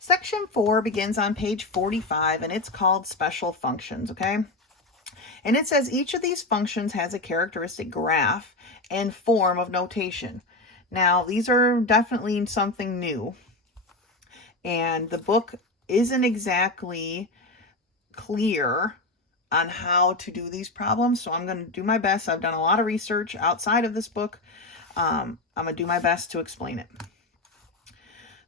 Section 4 begins on page 45, and it's called special functions, okay? And it says each of these functions has a characteristic graph and form of notation. Now, these are definitely something new, and the book isn't exactly clear on how to do these problems, so I'm going to do my best. I've done a lot of research outside of this book. I'm going to do my best to explain it.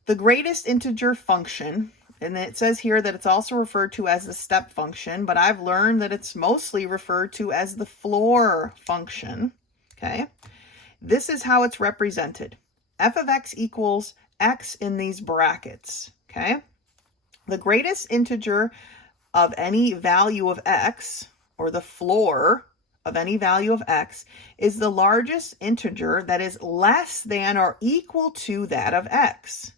The greatest integer function, and it says here that it's also referred to as the step function, but I've learned that it's mostly referred to as the floor function, okay? This is how it's represented. F of x equals x in these brackets, okay? The greatest integer of any value of x, or the floor of any value of x, is the largest integer that is less than or equal to that of x,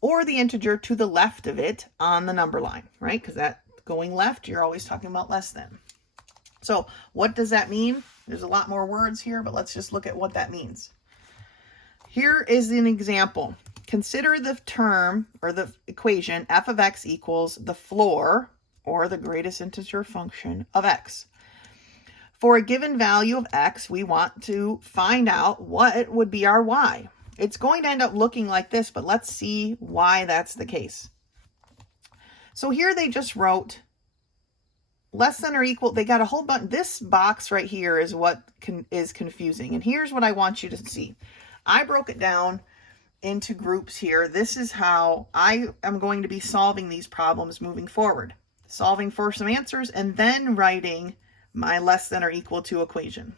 or the integer to the left of it on the number line, right? Because that going left, you're always talking about less than. So what does that mean? There's a lot more words here, but let's just look at what that means. Here is an example. Consider the term or the equation f of x equals the floor, or the greatest integer function of x. For a given value of x, we want to find out what would be our y. It's going to end up looking like this, but let's see why that's the case. So here they just wrote less than or equal. They got a whole bunch. This box right here is what is confusing. And here's what I want you to see. I broke it down into groups here. This is how I am going to be solving these problems moving forward. Solving for some answers and then writing my less than or equal to equation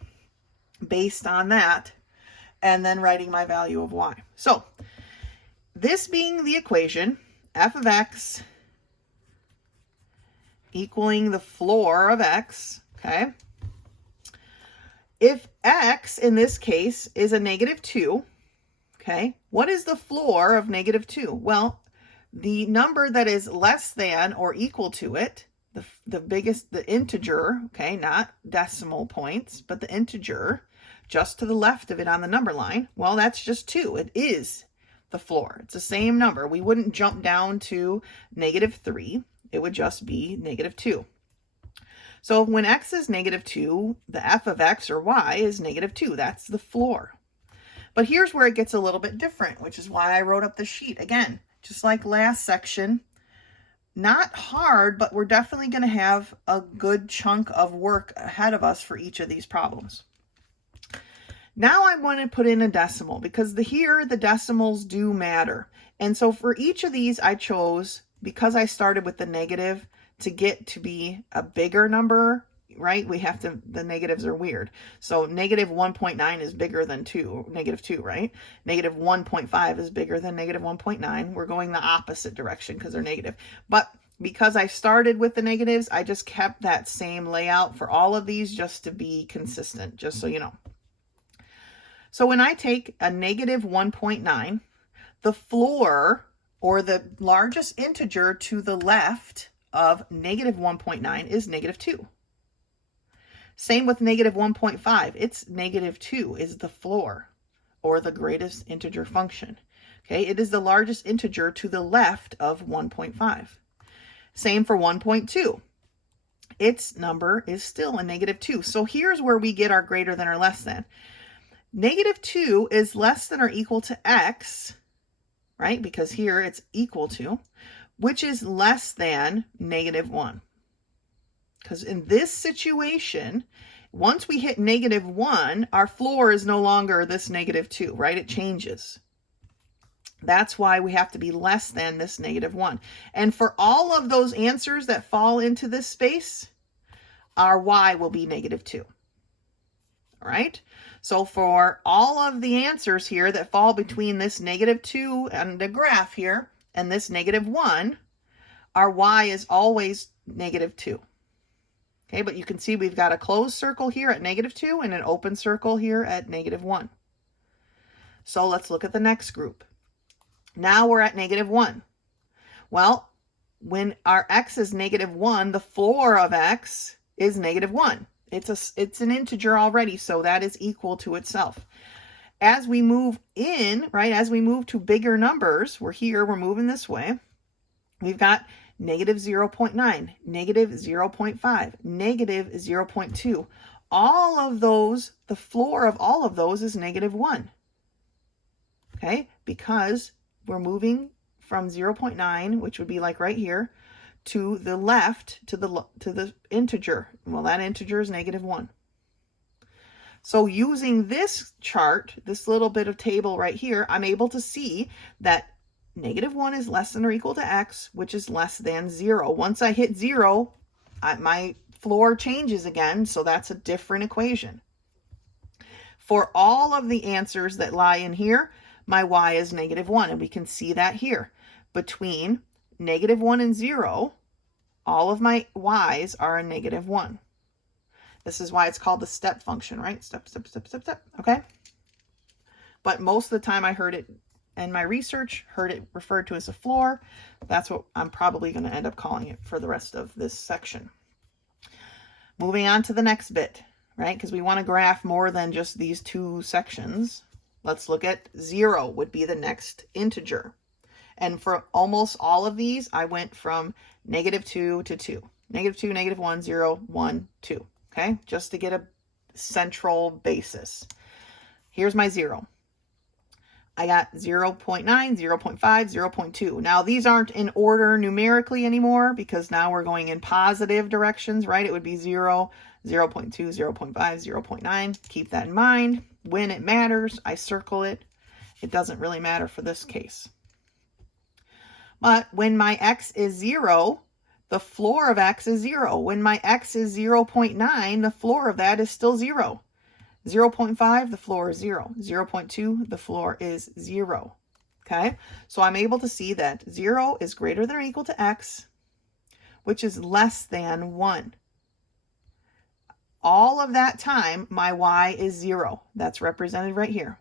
based on that, and then writing my value of y. So this being the equation, f of x equaling the floor of x, okay? If x in this case is a negative 2, okay, what is the floor of negative 2? Well, the number that is less than or equal to it, the integer, okay, not decimal points, but the integer just to the left of it on the number line, well, that's just 2. It is the floor. It's the same number. We wouldn't jump down to -3. It would just be -2. So when x is -2, the f of x or y is -2. That's the floor. But here's where it gets a little bit different, which is why I wrote up the sheet. Again, just like last section, not hard, but we're definitely going to have a good chunk of work ahead of us for each of these problems. Now I want to put in a decimal because here the decimals do matter. And so for each of these I chose, because I started with the negative, to get to be a bigger number, right? We have to, the negatives are weird. So -1.9 is bigger than -2, right? -1.5 is bigger than -1.9. We're going the opposite direction because they're negative. But because I started with the negatives, I just kept that same layout for all of these just to be consistent, just so you know. So when I take a -1.9, the floor, or the largest integer to the left of -1.9 is -2. Same with -1.5. It's -2 is the floor, or the greatest integer function. Okay, it is the largest integer to the left of 1.5. Same for 1.2. Its number is still a -2. So here's where we get our greater than or less than. -2 is less than or equal to x, right? Because here it's equal to, which is less than -1. Because in this situation, once we hit -1, our floor is no longer this -2, right? It changes. That's why we have to be less than this -1. And for all of those answers that fall into this space, our y will be -2. All right? So for all of the answers here that fall between this -2 and the graph here and this -1, our y is always -2. Okay, but you can see we've got a closed circle here at -2 and an open circle here at -1. So let's look at the next group. Now we're at -1. Well, when our x is -1, the floor of x is -1. It's an integer already, so that is equal to itself. As we move in, right, as we move to bigger numbers, we're moving this way. We've got negative 0.9, negative 0.5, negative 0.2. All of those, the floor of all of those is negative 1. Okay, because we're moving from 0.9, which would be like right here, to the left, to the integer. Well, that integer is negative 1. So using this chart, this little bit of table right here, I'm able to see that negative 1 is less than or equal to x, which is less than 0. Once I hit 0, my floor changes again, so that's a different equation. For all of the answers that lie in here, my y is negative 1, and we can see that here. Between negative 1 and 0, all of my y's are a negative 1. This is why it's called the step function, right? Step, step, step, step, step, okay? But most of the time I heard it in my research, heard it referred to as a floor. That's what I'm probably going to end up calling it for the rest of this section. Moving on to the next bit, right? Because we want to graph more than just these two sections. Let's look at 0 would be the next integer. And for almost all of these, I went from negative 2 to 2. Negative 2, negative 1, 0, 1, 2. Okay, just to get a central basis. Here's my 0. I got 0.9, 0.5, 0.2. Now, these aren't in order numerically anymore because now we're going in positive directions, right? It would be 0, 0.2, 0.5, 0.9. Keep that in mind. When it matters, I circle it. It doesn't really matter for this case. But when my x is 0, the floor of x is 0. When my x is 0.9, the floor of that is still 0. 0.5, the floor is 0. 0.2, the floor is 0. Okay, so I'm able to see that 0 is greater than or equal to x, which is less than 1. All of that time, my y is 0. That's represented right here.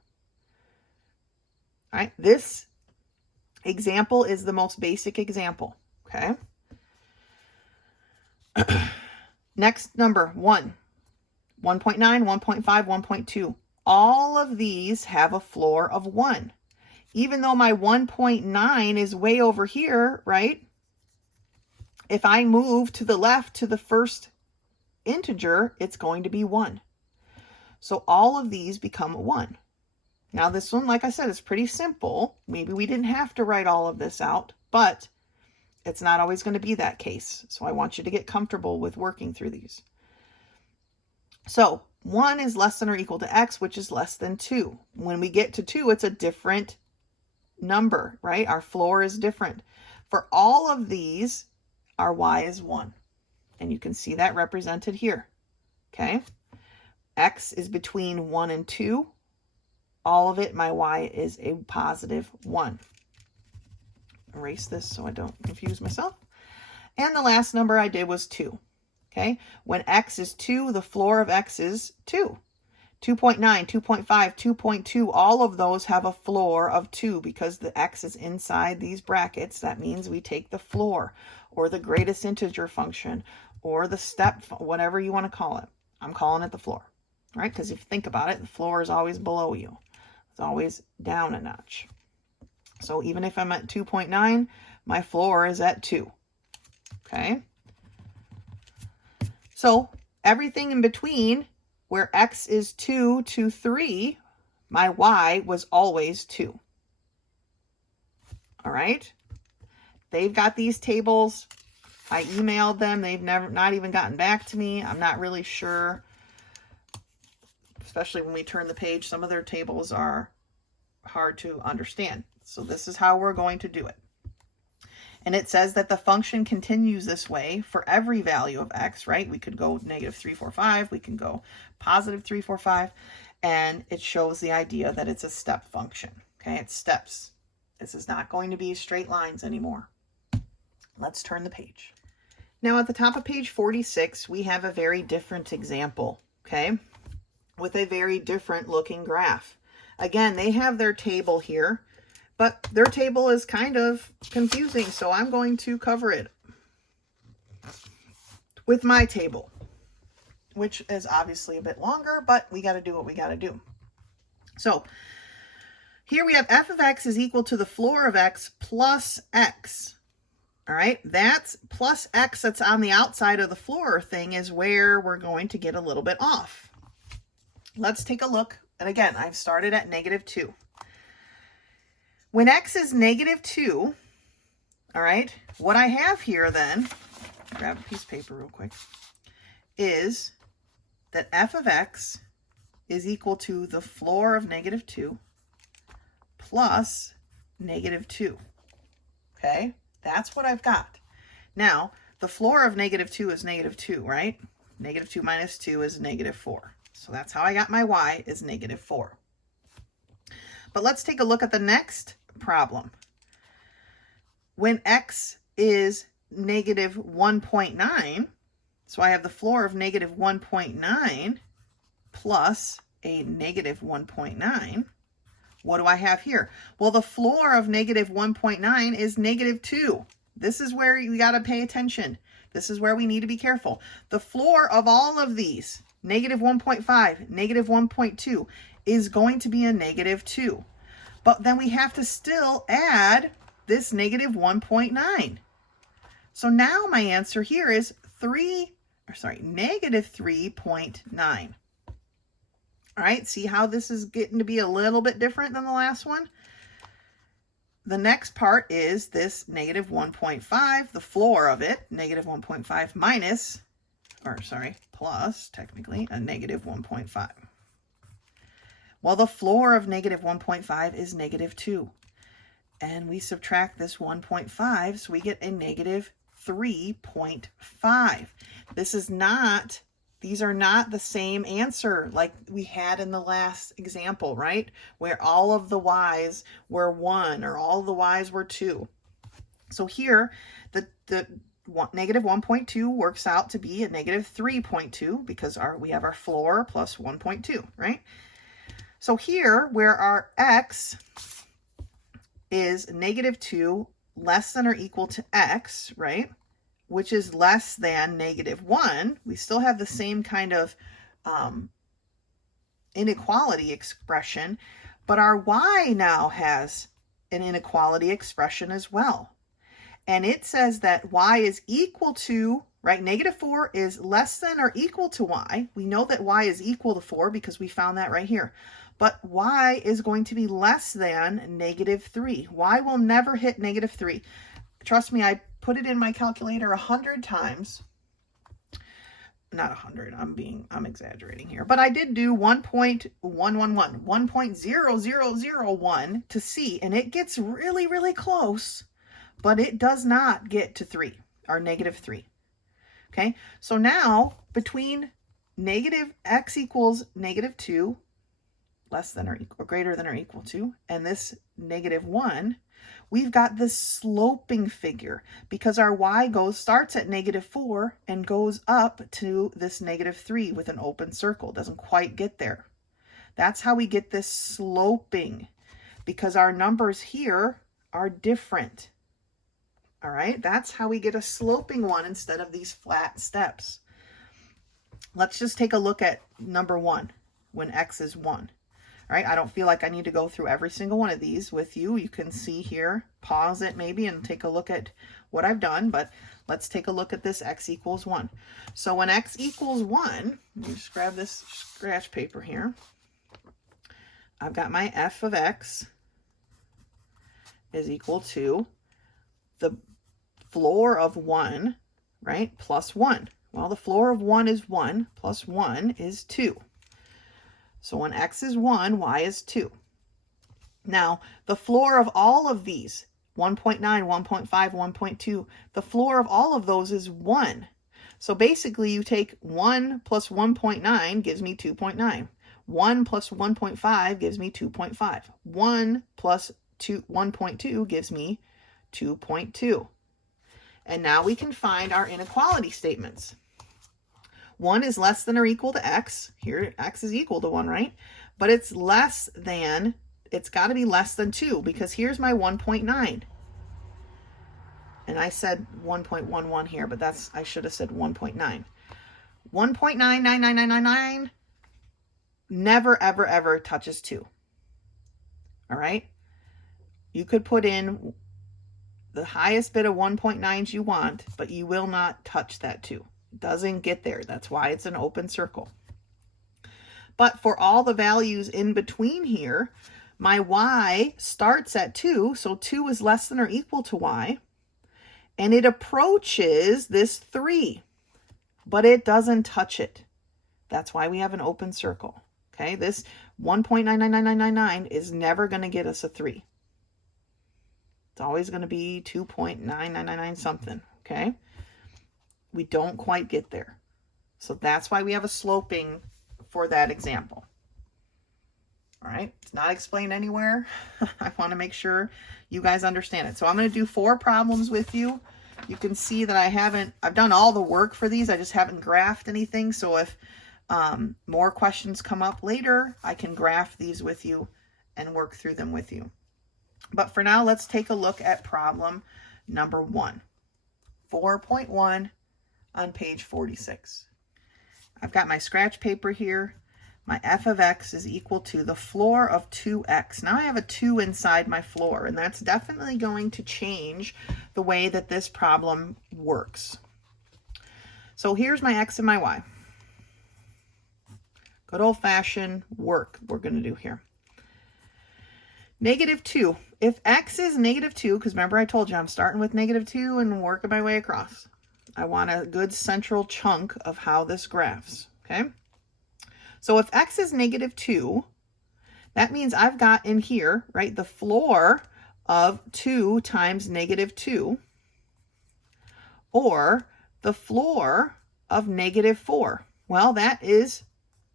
All right, this example is the most basic example. Okay. Next number, 1. 1.9, 1.5, 1.2. All of these have a floor of 1. Even though my 1.9 is way over here, right? If I move to the left to the first integer, it's going to be 1. So all of these become 1. Now this one, like I said, is pretty simple. Maybe we didn't have to write all of this out, but it's not always going to be that case. So I want you to get comfortable with working through these. So 1 is less than or equal to x, which is less than 2. When we get to 2, it's a different number, right? Our floor is different. For all of these, our y is 1. And you can see that represented here. Okay? X is between 1 and 2. All of it, my y is a positive 1. Erase this so I don't confuse myself. And the last number I did was 2. Okay, when x is 2, the floor of x is 2. 2.9, 2.5, 2.2, all of those have a floor of 2 because the x is inside these brackets. That means we take the floor or the greatest integer function or the step, whatever you want to call it. I'm calling it the floor, right? Because if you think about it, the floor is always below you. It's always down a notch. So even if I'm at 2.9, my floor is at 2. Okay. So everything in between where x is 2 to 3, my y was always 2. All right. They've got these tables. I emailed them. They've not even gotten back to me. I'm not really sure, especially when we turn the page. Some of their tables are hard to understand. So this is how we're going to do it. And it says that the function continues this way for every value of x, right? We could go negative 345. We can go positive 345. And it shows the idea that it's a step function. Okay, it's steps. This is not going to be straight lines anymore. Let's turn the page. Now at the top of page 46, we have a very different example, okay, with a very different looking graph. Again, they have their table here, but their table is kind of confusing, so I'm going to cover it with my table, which is obviously a bit longer, but we got to do what we got to do. So here we have f of x is equal to the floor of x plus x. All right, that's plus x that's on the outside of the floor thing is where we're going to get a little bit off. Let's take a look. And again, I've started at -2. When x is -2, all right, what I have here then, grab a piece of paper real quick, is that f of x is equal to the floor of -2 plus -2. Okay, that's what I've got. Now, the floor of -2 is -2, right? -2 minus 2 is -4. So that's how I got my y is -4. But let's take a look at the next problem. When x is -1.9, so I have the floor of -1.9 plus a -1.9. What do I have here? Well, the floor of -1.9 is -2. This is where you got to pay attention. This is where we need to be careful. The floor of all of these, -1.5, -1.2, is going to be a -2. But then we have to still add this -1.9. So now my answer here is -3.9. All right, see how this is getting to be a little bit different than the last one? The next part is this -1.5, the floor of it, -1.5 minus, or sorry, plus, technically, a -1.5. Well, the floor of -1.5 is -2. And we subtract this 1.5, so we get a -3.5. These are not the same answer like we had in the last example, right? Where all of the y's were 1 or all of the y's were 2. So here, the -1.2 works out to be a -3.2 because we have our floor plus 1.2, right? So here, where our x is -2 less than or equal to x, right? Which is less than -1, we still have the same kind of inequality expression, but our y now has an inequality expression as well. And it says that y is equal to, right, -4 is less than or equal to y. We know that y is equal to 4 because we found that right here. But y is going to be less than -3. Y will never hit -3. Trust me, I put it in my calculator 100 times. Not 100, I'm exaggerating here. But I did do 1.111, 1.0001 to see, and it gets really, really close, but it does not get to 3, or -3. Okay, so now between x equals -2, less than or greater than or equal to, and this -1, we've got this sloping figure because our y starts at -4 and goes up to this -3 with an open circle. Doesn't quite get there. That's how we get this sloping, because our numbers here are different. All right, that's how we get a sloping one instead of these flat steps. Let's just take a look at number 1 when x is 1. All right, I don't feel like I need to go through every single one of these with you. You can see here, pause it maybe and take a look at what I've done, but let's take a look at this x equals 1. So when x equals 1, let me just grab this scratch paper here. I've got my f of x is equal to the floor of 1, right, plus 1. Well, the floor of 1 is 1, plus 1 is 2. So when x is 1, y is 2. Now, the floor of all of these, 1.9, 1.5, 1.2, the floor of all of those is 1. So basically, you take 1 plus 1.9 gives me 2.9. 1 plus 1.5 gives me 2.5. 1 plus 1.2 gives me 2.2. And now we can find our inequality statements. 1 is less than or equal to x. Here, x is equal to 1, right? But it's less than, it's got to be less than 2, because here's my 1.9. And I said 1.11 here, but I should have said 1.9. 1.99999 never, ever, ever touches 2. All right? You could put in the highest bit of 1.9s you want, but you will not touch that 2. It doesn't get there. That's why it's an open circle. But for all the values in between here, my y starts at 2, so 2 is less than or equal to y, and it approaches this 3, but it doesn't touch it. That's why we have an open circle. Okay, this 1.999999 is never going to get us a 3. It's always going to be 2.9999 something, okay? We don't quite get there. So that's why we have a sloping for that example. All right, it's not explained anywhere. I want to make sure you guys understand it. So I'm going to do 4 problems with you. You can see that I've done all the work for these. I just haven't graphed anything. So if more questions come up later, I can graph these with you and work through them with you. But for now, let's take a look at problem number 1. 4.1 on page 46. I've got my scratch paper here. My f of x is equal to the floor of 2x. Now I have a 2 inside my floor, and that's definitely going to change the way that this problem works. So here's my x and my y. Good old-fashioned work we're going to do here. -2. If x is -2, because remember I told you I'm starting with -2 and working my way across. I want a good central chunk of how this graphs, okay? So if x is -2, that means I've got in here, right, the floor of 2 times -2, or the floor of -4. Well, that is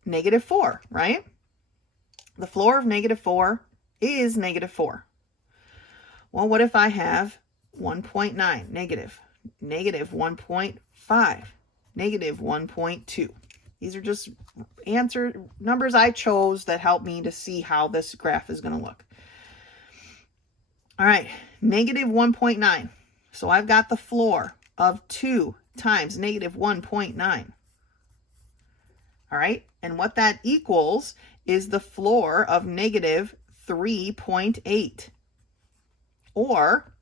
-4, right? The floor of -4 is -4. Well, what if I have 1.9, negative 1.5, -1.2? These are just numbers I chose that help me to see how this graph is going to look. All right, -1.9. So I've got the floor of 2 times -1.9. All right, and what that equals is the floor of -3.8. Or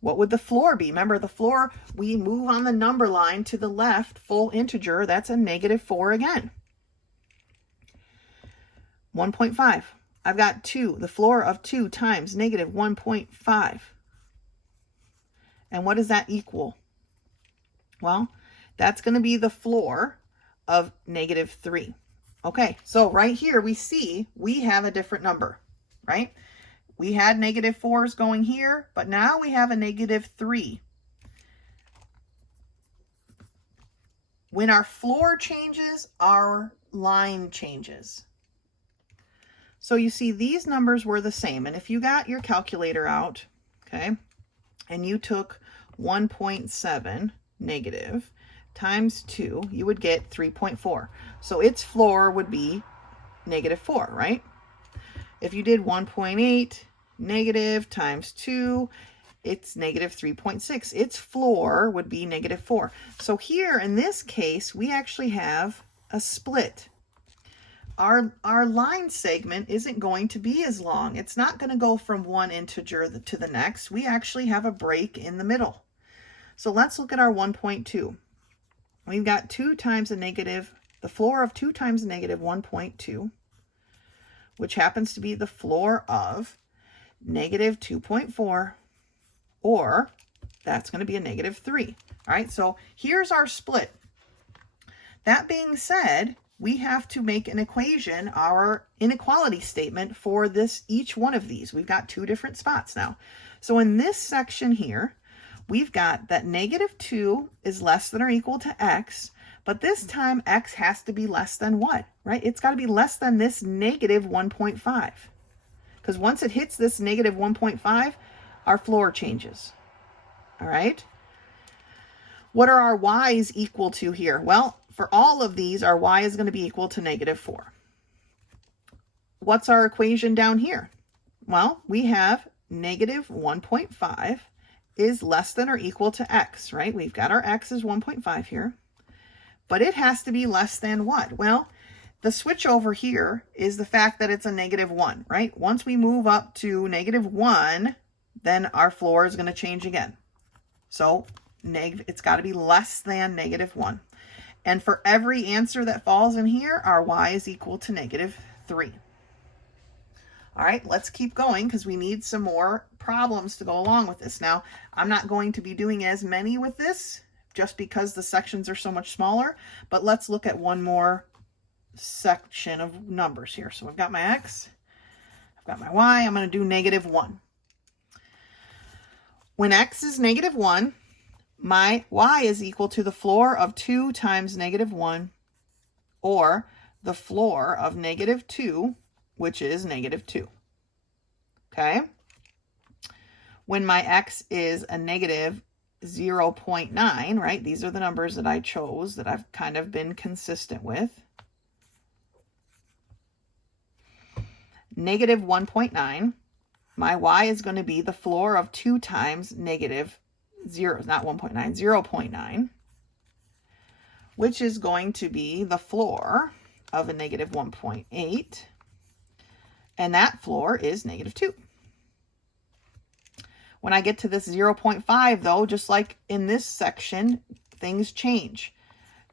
what would the floor be? Remember, the floor, we move on the number line to the left, full integer. That's a -4 again. 1.5. I've got 2, the floor of 2 times -1.5. And what does that equal? Well, that's going to be the floor of -3. Okay, so right here we see we have a different number, right? We had -4s going here, but now we have a -3. When our floor changes, our line changes. So you see these numbers were the same. And if you got your calculator out, okay, and you took 1.7 negative times 2, you would get 3.4. So its floor would be -4, right? If you did 1.8 negative times 2, it's -3.6. Its floor would be -4. So here in this case, we actually have a split. Our line segment isn't going to be as long. It's not going to go from one integer to the next. We actually have a break in the middle. So let's look at our 1.2. We've got 2 times the floor of 2 times -1.2, which happens to be the floor of -2.4, or that's going to be a -3. All right, so here's our split. That being said, we have to make an equation, our inequality statement for each one of these. We've got 2 different spots now. So in this section here, we've got that -2 is less than or equal to x, but this time x has to be less than what, right? It's got to be less than this -1.5. Because once it hits this -1.5, our floor changes. All right? What are our y's equal to here? Well, for all of these, our y is going to be equal to -4. What's our equation down here? Well, we have -1.5 is less than or equal to x, right? We've got our x is 1.5 here, but it has to be less than what? Well, the switch over here is the fact that it's a -1, right? Once we move up to -1, then our floor is going to change again, So it's got to be less than -1. And for every answer that falls in here, our y is equal to -3. All right, let's keep going because we need some more problems to go along with this. Now, I'm not going to be doing as many with this just because the sections are so much smaller, but let's look at one more section of numbers here. So I've got my x, I've got my y, I'm going to do -1. When x is -1, my y is equal to the floor of 2 times -1, or the floor of -2, which is -2. Okay? When my x is a -0.9, right? These are the numbers that I chose that I've kind of been consistent with. -1.9, my y is going to be the floor of 2 times -0, not 1.9, 0.9, which is going to be the floor of a -1.8, and that floor is -2. When I get to this 0.5, though, just like in this section, things change.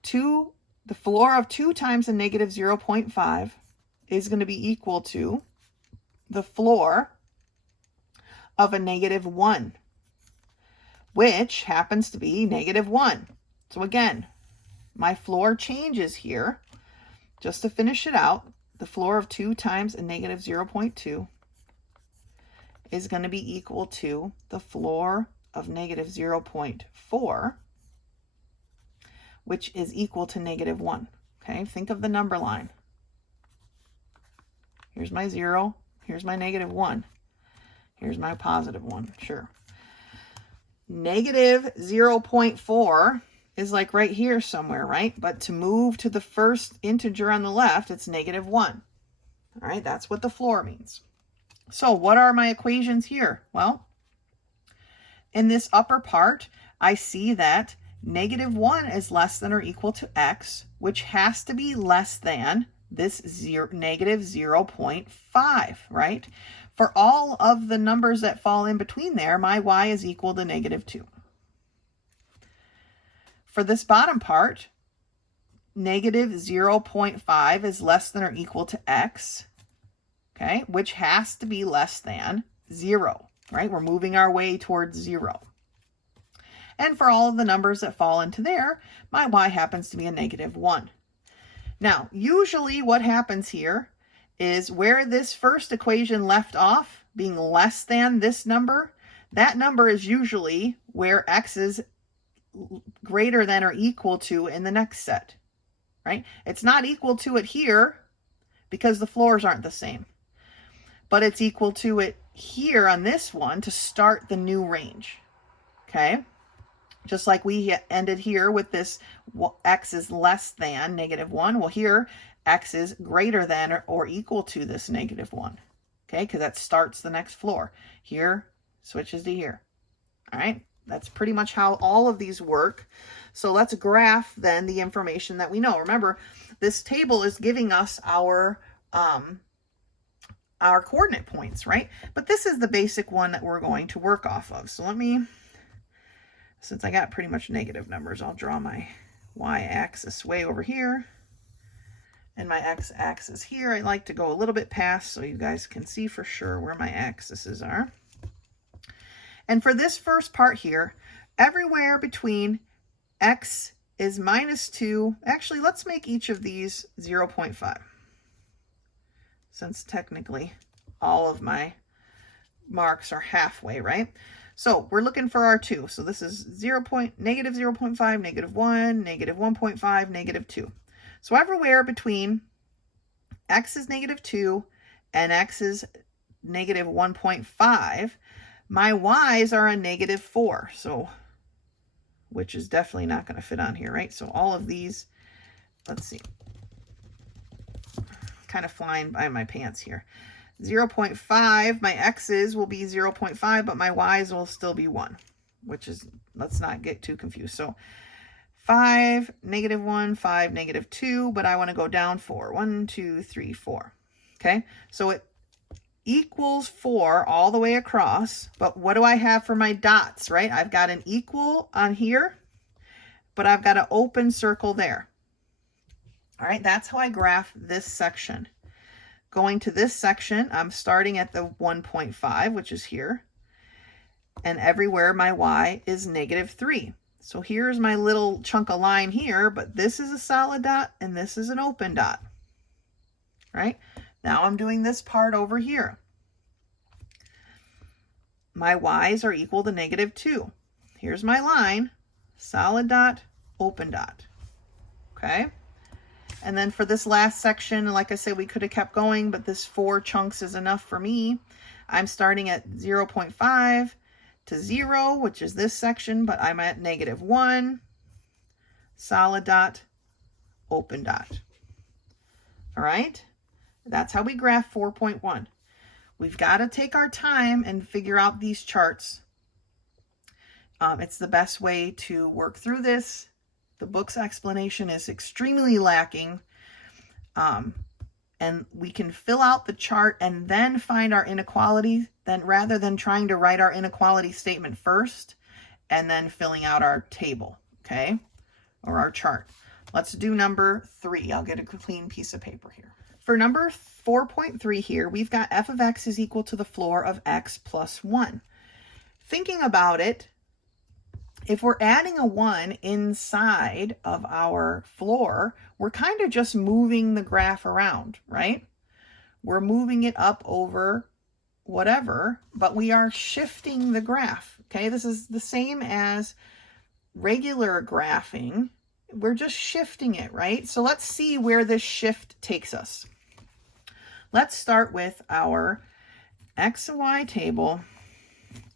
The floor of 2 times a -0.5 is going to be equal to the floor of a -1, which happens to be -1. So again, my floor changes here. Just to finish it out, the floor of 2 times a -0.2 is going to be equal to the floor of -0.4, which is equal to -1. Okay, think of the number line. Here's my 0, here's my -1, here's my +1, sure. -0.4 is like right here somewhere, right? But to move to the first integer on the left, it's -1. All right, that's what the floor means. So what are my equations here? Well, in this upper part, I see that -1 is less than or equal to x, which has to be less than this -0.5, right? For all of the numbers that fall in between there, my y is equal to -2. For this bottom part, -0.5 is less than or equal to x, okay, which has to be less than 0, right? We're moving our way towards 0. And for all of the numbers that fall into there, my y happens to be a -1. Now, usually what happens here is where this first equation left off, being less than this number, that number is usually where x is greater than or equal to in the next set, right? It's not equal to it here because the floors aren't the same, but it's equal to it here on this one to start the new range, okay? Just like we ended here with this, x is less than -1. Well, here, x is greater than or equal to this -1, okay? Because that starts the next floor. Here, switches to here, all right? That's pretty much how all of these work. So let's graph then the information that we know. Remember, this table is giving us our coordinate points, right? But this is the basic one that we're going to work off of. So let me, since I got pretty much negative numbers, I'll draw my y-axis way over here and my x-axis here. I like to go a little bit past so you guys can see for sure where my axes are. And for this first part here, everywhere between x is -2, actually, let's make each of these 0.5, since technically all of my marks are halfway, right? So we're looking for our 2. So this is -0.5, -1, -1.5, -2. So everywhere between x is -2 and x is -1.5, my y's are a -4, so, which is definitely not going to fit on here, right? So all of these, let's see, kind of flying by my pants here. 0.5, my x's will be 0.5, but my y's will still be 1, which is, let's not get too confused. So 5, -1, 5, -2, but I want to go down 4. 1, 2, 3, 4. Okay, so it equals 4 all the way across, but what do I have for my dots, right? I've got an equal on here, but I've got an open circle there. All right, that's how I graph this section. Going to this section, I'm starting at the 1.5, which is here, and everywhere my y is -3. So here's my little chunk of line here, but this is a solid dot and this is an open dot, right? Now I'm doing this part over here. My y's are equal to -2. Here's my line, solid dot, open dot, okay? And then for this last section, like I said, we could have kept going, but this 4 chunks is enough for me. I'm starting at 0.5 to 0, which is this section, but I'm at -1, solid dot, open dot. All right, that's how we graph 4.1. We've got to take our time and figure out these charts. It's the best way to work through this. The book's explanation is extremely lacking, and we can fill out the chart and then find our inequality, then rather than trying to write our inequality statement first and then filling out our table, okay, or our chart. Let's do number 3. I'll get a clean piece of paper here. For number 4.3 here, we've got f of x is equal to the floor of x plus 1. Thinking about it, if we're adding a 1 inside of our floor, we're kind of just moving the graph around, right? We're moving it up over whatever, but we are shifting the graph, okay? This is the same as regular graphing. We're just shifting it, right? So let's see where this shift takes us. Let's start with our x and y table,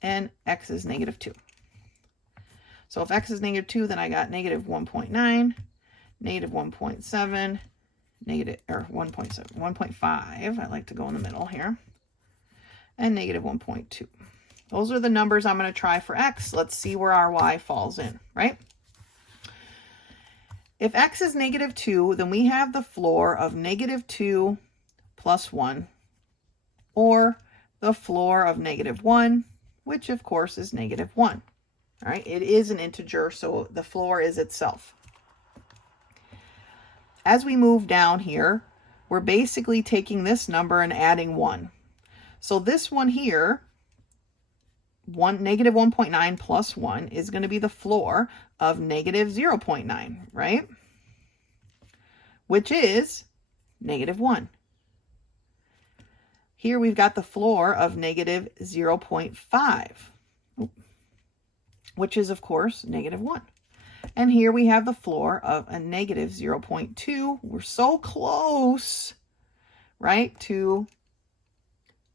and x is -2. So if x is -2, then I got -1.9, -1.7, -1.5. I like to go in the middle here, and -1.2. Those are the numbers I'm going to try for x. Let's see where our y falls in, right? If x is -2, then we have the floor of -2 plus 1, or the floor of -1, which of course is -1. All right, it is an integer, so the floor is itself. As we move down here, we're basically taking this number and adding 1. So this one here, -1.9 plus 1 is going to be the floor of -0.9, right? Which is -1. Here we've got the floor of -0.5. Which is, of course, -1. And here we have the floor of a -0.2. We're so close, right, to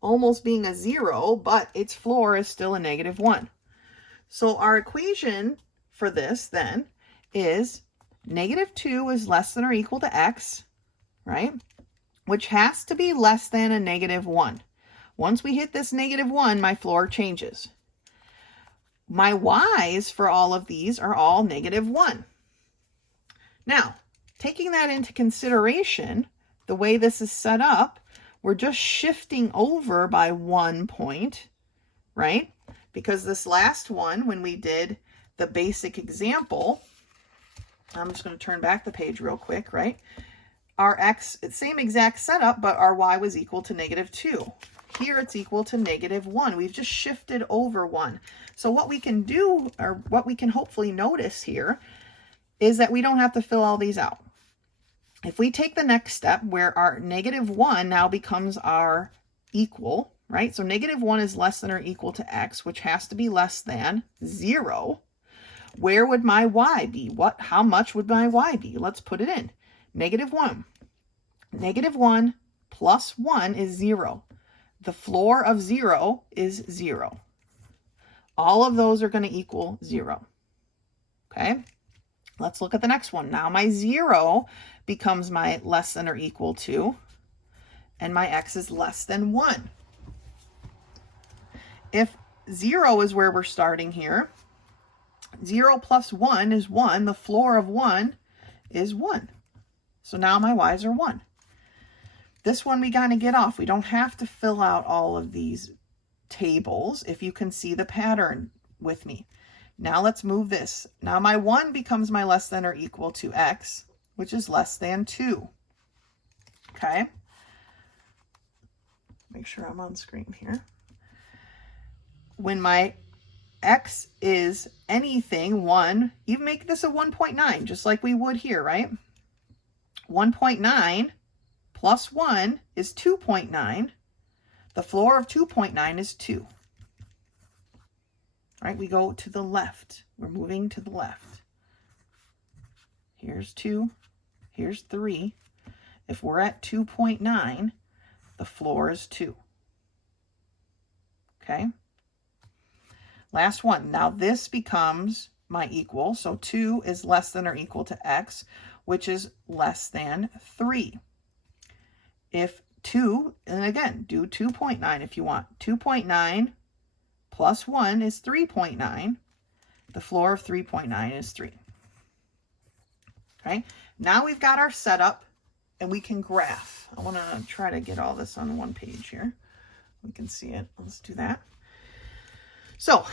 almost being a 0, but its floor is still a -1. So our equation for this, then, is -2 is less than or equal to x, right, which has to be less than a -1. Once we hit this -1, my floor changes. My y's for all of these are all -1. Now, taking that into consideration, the way this is set up, we're just shifting over by 1 point, right? Because this last one, when we did the basic example, I'm just going to turn back the page real quick, right? Our x, it's same exact setup, but our y was equal to -2. Here it's equal to -1. We've just shifted over 1. So what we can do, or what we can hopefully notice here, is that we don't have to fill all these out. If we take the next step where our -1 now becomes our equal, right? So -1 is less than or equal to x, which has to be less than 0. Where would my y be? How much would my y be? Let's put it in. -1. -1 plus 1 is 0. The floor of 0 is 0. All of those are going to equal 0. Okay, let's look at the next one. Now my 0 becomes my less than or equal to, and my x is less than 1. If 0 is where we're starting here, 0 plus 1 is 1. The floor of 1 is 1. So now my y's are 1. This one we got to get off. We don't have to fill out all of these tables if you can see the pattern with me. Now let's move this. Now my 1 becomes my less than or equal to x, which is less than 2. Okay? Make sure I'm on screen here. When my x is anything, 1, you make this a 1.9, just like we would here, right? 1.9 plus 1 is 2.9. The floor of 2.9 is 2. Right? We go to the left. We're moving to the left. Here's 2. Here's 3. If we're at 2.9, the floor is 2. Okay? Last one. Now this becomes my equal. So 2 is less than or equal to x, which is less than 3. If 2, and again, do 2.9 if you want. 2.9 plus 1 is 3.9. The floor of 3.9 is 3. Okay, now we've got our setup and we can graph. I want to try to get all this on one page here. We can see it. Let's do that. So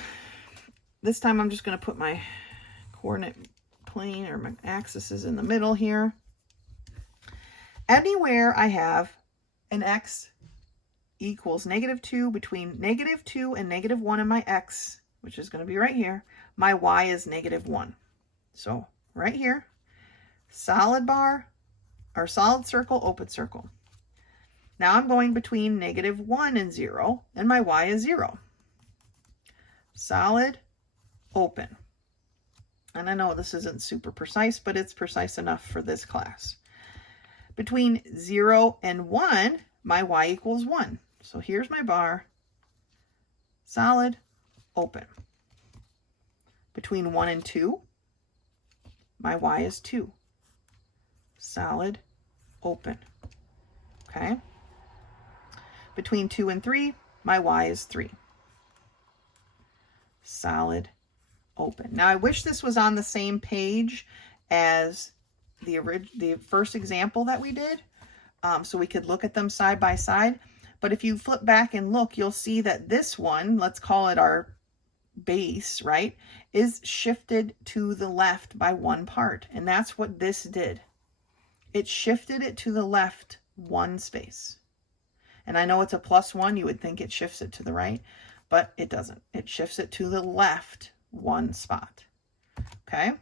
this time I'm just going to put my coordinate plane or my axis is in the middle here. Anywhere I have an x equals -2, between -2 and -1 in my x, which is going to be right here, my y is -1. So right here, solid bar, or solid circle, open circle. Now I'm going between -1 and 0, and my y is 0. Solid, open. And I know this isn't super precise, but it's precise enough for this class. Between 0 and 1, my y equals 1. So here's my bar, solid, open. Between 1 and 2, my y is 2. Solid, open. Okay? Between 2 and 3, my y is 3. Solid, open. Now I wish this was on the same page as the first example that we did, so we could look at them side by side. But if you flip back and look, you'll see that this one, let's call it our base, right, is shifted to the left by 1 part. And that's what this did. It shifted it to the left 1 space. And I know it's a +1. You would think it shifts it to the right, but it doesn't. It shifts it to the left 1 spot. Okay?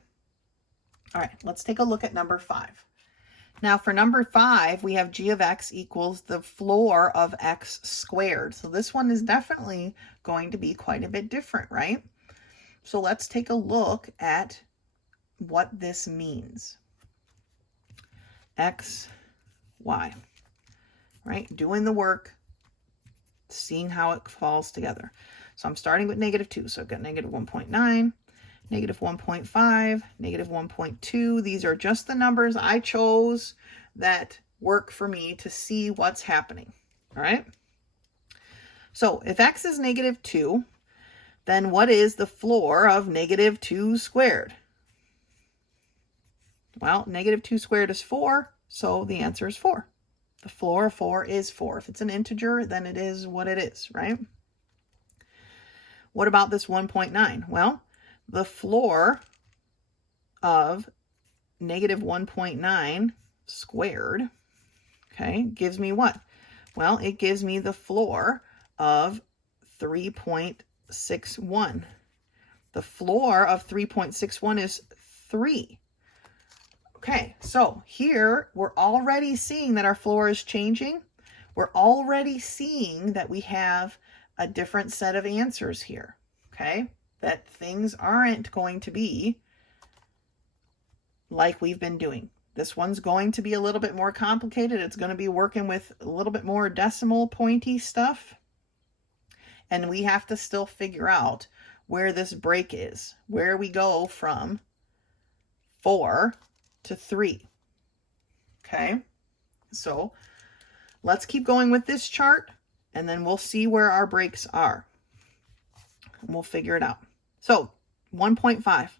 All right, let's take a look at number 5. Now for number 5, we have g of x equals the floor of x squared. So this one is definitely going to be quite a bit different, right? So let's take a look at what this means. X, y, right? Doing the work, seeing how it falls together. So I'm starting with -2. So I've got -1.9. -1.5, -1.2. These are just the numbers I chose that work for me to see what's happening. All right. So if x is -2, then what is the floor of -2 squared? Well, -2 squared is 4, so the answer is 4. The floor of 4 is 4. If it's an integer, then it is what it is, right? What about this 1.9? Well, the floor of -1.9 squared, okay, gives me what? Well, it gives me the floor of 3.61. The floor of 3.61 is 3. Okay, so here we're already seeing that our floor is changing. We're already seeing that we have a different set of answers here, okay? That things aren't going to be like we've been doing. This one's going to be a little bit more complicated. It's going to be working with a little bit more decimal pointy stuff. And we have to still figure out where this break is, where we go from 4 to 3. Okay, so let's keep going with this chart, and then we'll see where our breaks are. And we'll figure it out. So 1.5,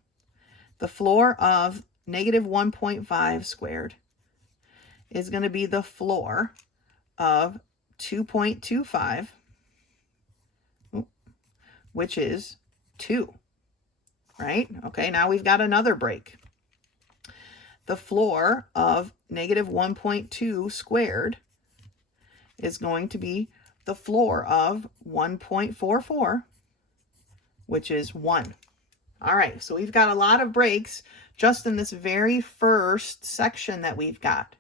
the floor of -1.5 squared is going to be the floor of 2.25, which is 2, right? Okay, now we've got another break. The floor of negative 1.2 squared is going to be the floor of 1.44, which is 1. All right, so we've got a lot of breaks just in this very first section that we've got,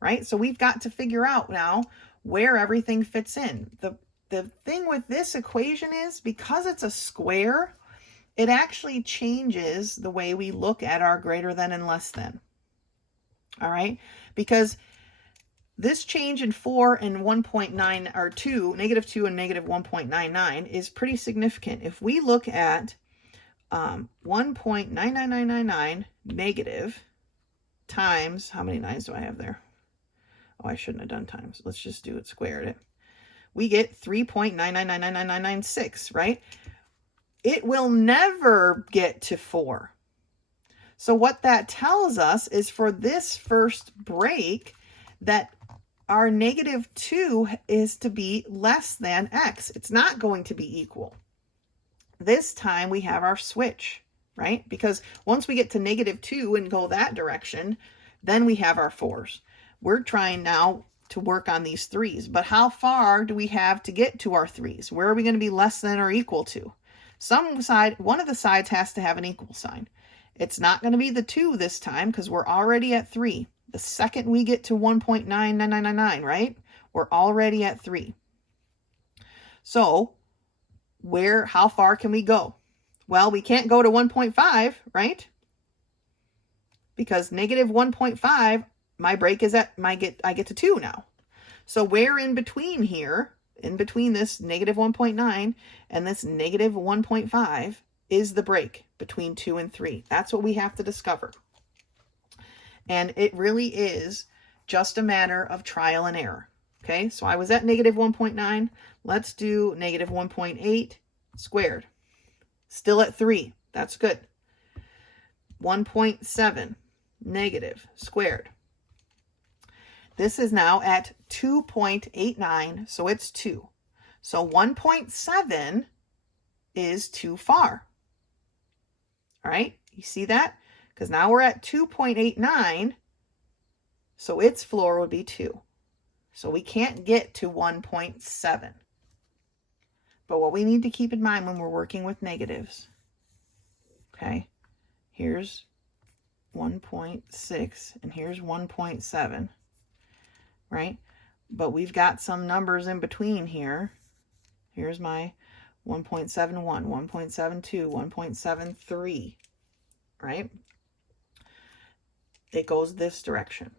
right? So we've got to figure out now where everything fits in. The thing with this equation is, because it's a square, it actually changes the way we look at our greater than and less than. All right, because this change in 4 and 1.9 or 2, negative 2 and negative 1.99 is pretty significant. If we look at 1.99999 negative times, how many 9s do I have there? Oh, I shouldn't have done times. Let's just do it squared. We get 3.9999996, right? It will never get to 4. So what that tells us is, for this first break, that our negative 2 is to be less than x. It's not going to be equal. This time we have our switch, right? Because once we get to negative 2 and go that direction, then we have our 4s. We're trying now to work on these 3s, but how far do we have to get to our 3s? Where are we going to be less than or equal to? One of the sides has to have an equal sign. It's not going to be the 2 this time because we're already at 3. The second we get to 1.99999, right? We're already at 3. So how far can we go? Well, we can't go to 1.5, right? Because negative 1.5, my break is at I get to 2 now. So where in between here, in between this negative 1.9 and this negative 1.5, is the break between 2 and 3. That's what we have to discover. And it really is just a matter of trial and error. Okay, so I was at negative 1.9. Let's do negative 1.8 squared. Still at 3. That's good. 1.7 negative squared. This is now at 2.89, so it's 2. So 1.7 is too far. All right, you see that? Because now we're at 2.89, so its floor would be 2. So we can't get to 1.7. But what we need to keep in mind when we're working with negatives, okay, here's 1.6 and here's 1.7, right? But we've got some numbers in between here. Here's my 1.71, 1.72, 1.73, right? It goes this direction.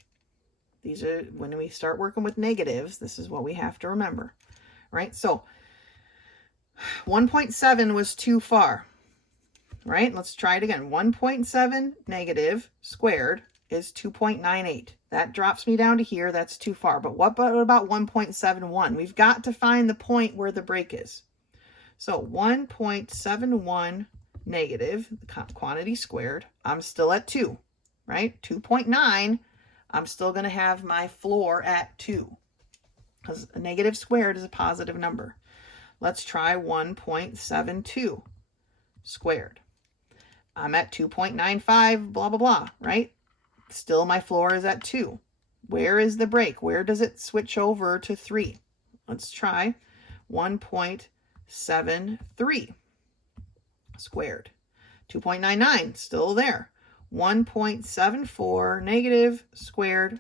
These are, when we start working with negatives, this is what we have to remember, right? So 1.7 was too far, right? Let's try it again. 1.7 negative squared is 2.98. That drops me down to here. That's too far. But what about 1.71? We've got to find the point where the break is. So 1.71 negative, quantity squared, I'm still at 2, right? 2.9, I'm still going to have my floor at 2, because a negative squared is a positive number. Let's try 1.72 squared. I'm at 2.95, blah, blah, blah, right? Still my floor is at 2. Where is the break? Where does it switch over to 3? Let's try 1.73 squared. 2.99, still there. 1.74 negative squared.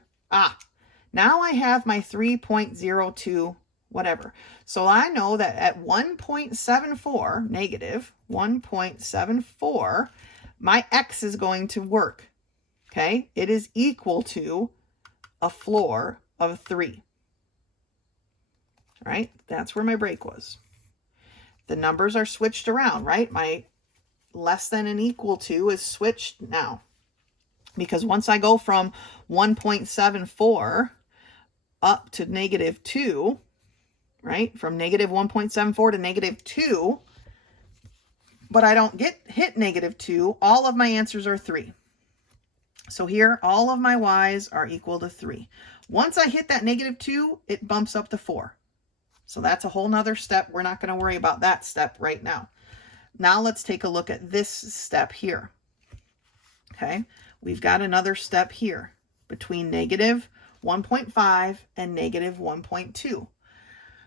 Now I have my 3.02 whatever. So I know that at 1.74 negative 1.74, my x is going to work. Okay, it is equal to a floor of 3. Right? That's where my break was. The numbers are switched around, right? My less than and equal to is switched now. Because once I go from 1.74 up to negative 2, right? From negative 1.74 to negative 2, but I don't hit negative 2, all of my answers are 3. So here, all of my y's are equal to 3. Once I hit that -2, it bumps up to 4. So that's a whole nother step. We're not going to worry about that step right now. Now let's take a look at this step here. Okay, we've got another step here between -1.5 and -1.2.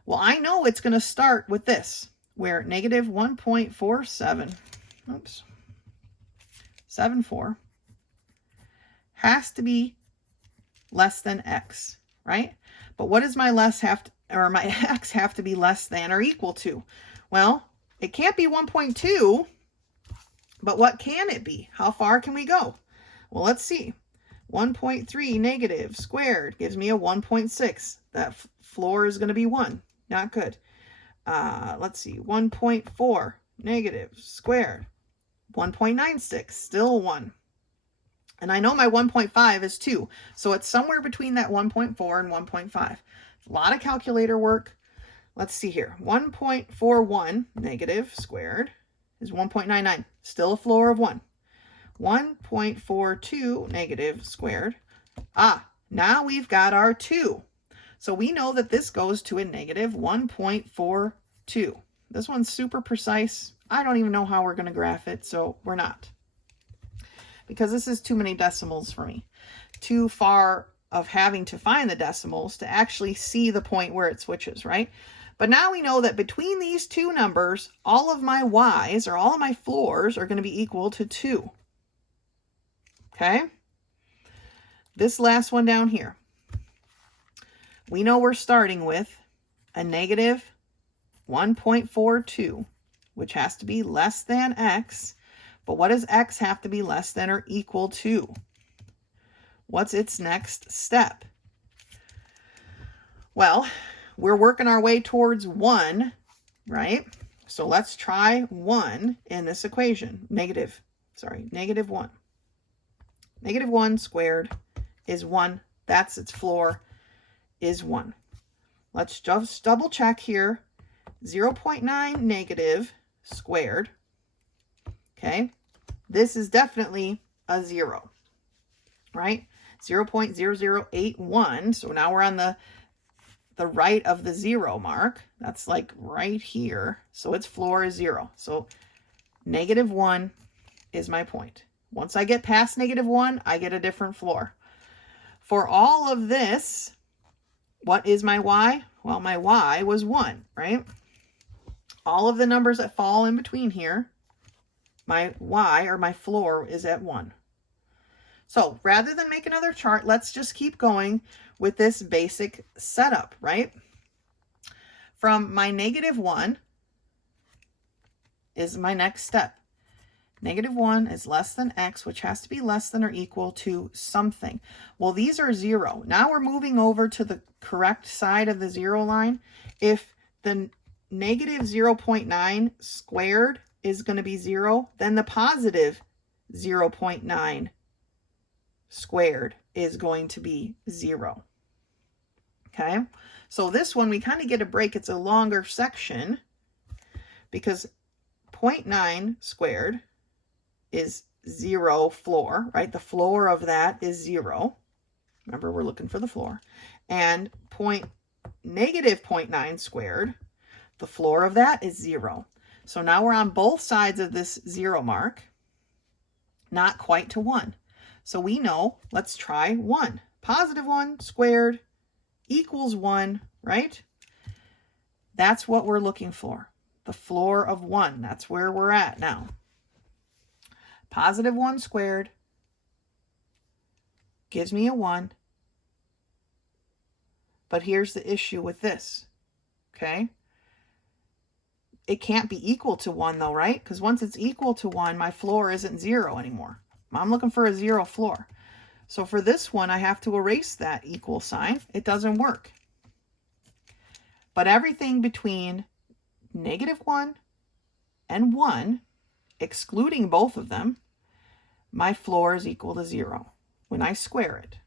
Well, I know it's going to start with this, where -1.74 has to be less than x, right? But what does my my x have to be less than or equal to? Well, it can't be 1.2, but what can it be? How far can we go? Well, let's see. 1.3 negative squared gives me a 1.6. That floor is going to be 1. Not good. Let's see. 1.4 negative squared. 1.96, still 1. And I know my 1.5 is 2. So it's somewhere between that 1.4 and 1.5. A lot of calculator work. Let's see here. 1.41 negative squared is 1.99. Still a floor of 1. 1.42 negative squared. Now we've got our 2. So we know that this goes to a -1.42. This one's super precise. I don't even know how we're going to graph it, so we're not. Because this is too many decimals for me. Too far of having to find the decimals to actually see the point where it switches, right? But now we know that between these two numbers, all of my y's, or all of my floors, are going to be equal to 2. Okay? This last one down here. We know we're starting with a -1.42, which has to be less than x. But what does x have to be less than or equal to? What's its next step? Well, we're working our way towards 1, right? So let's try 1 in this equation. -1. -1 squared is 1. That's its floor, is 1. Let's just double check here. 0.9 negative squared. Okay, this is definitely a 0, right? 0.0081. So now we're on the right of the 0 mark. That's like right here. So its floor is 0. So -1 is my point. Once I get past -1, I get a different floor. For all of this, what is my y? Well, my y was 1, right? All of the numbers that fall in between here, my y, or my floor, is at 1. So rather than make another chart, let's just keep going with this basic setup, right? From my -1 is my next step. -1 is less than x, which has to be less than or equal to something. Well, these are 0. Now we're moving over to the correct side of the 0 line. If the -0.9 squared is going to be 0, then the positive 0.9 squared is going to be 0. Okay, so this one we kind of get a break. It's a longer section because 0.9 squared is 0 floor, right? The floor of that is 0. Remember, we're looking for the floor. And -0.9 squared, the floor of that is 0. So now we're on both sides of this 0 mark, not quite to 1. So we know, let's try 1. +1 squared equals 1, right? That's what we're looking for. The floor of 1. That's where we're at now. +1 squared gives me a 1. But here's the issue with this, okay? It can't be equal to 1 though, right? Because once it's equal to 1, my floor isn't 0 anymore. I'm looking for a 0 floor. So for this one, I have to erase that equal sign. It doesn't work. But everything between -1 and 1, excluding both of them, my floor is equal to 0 when I square it.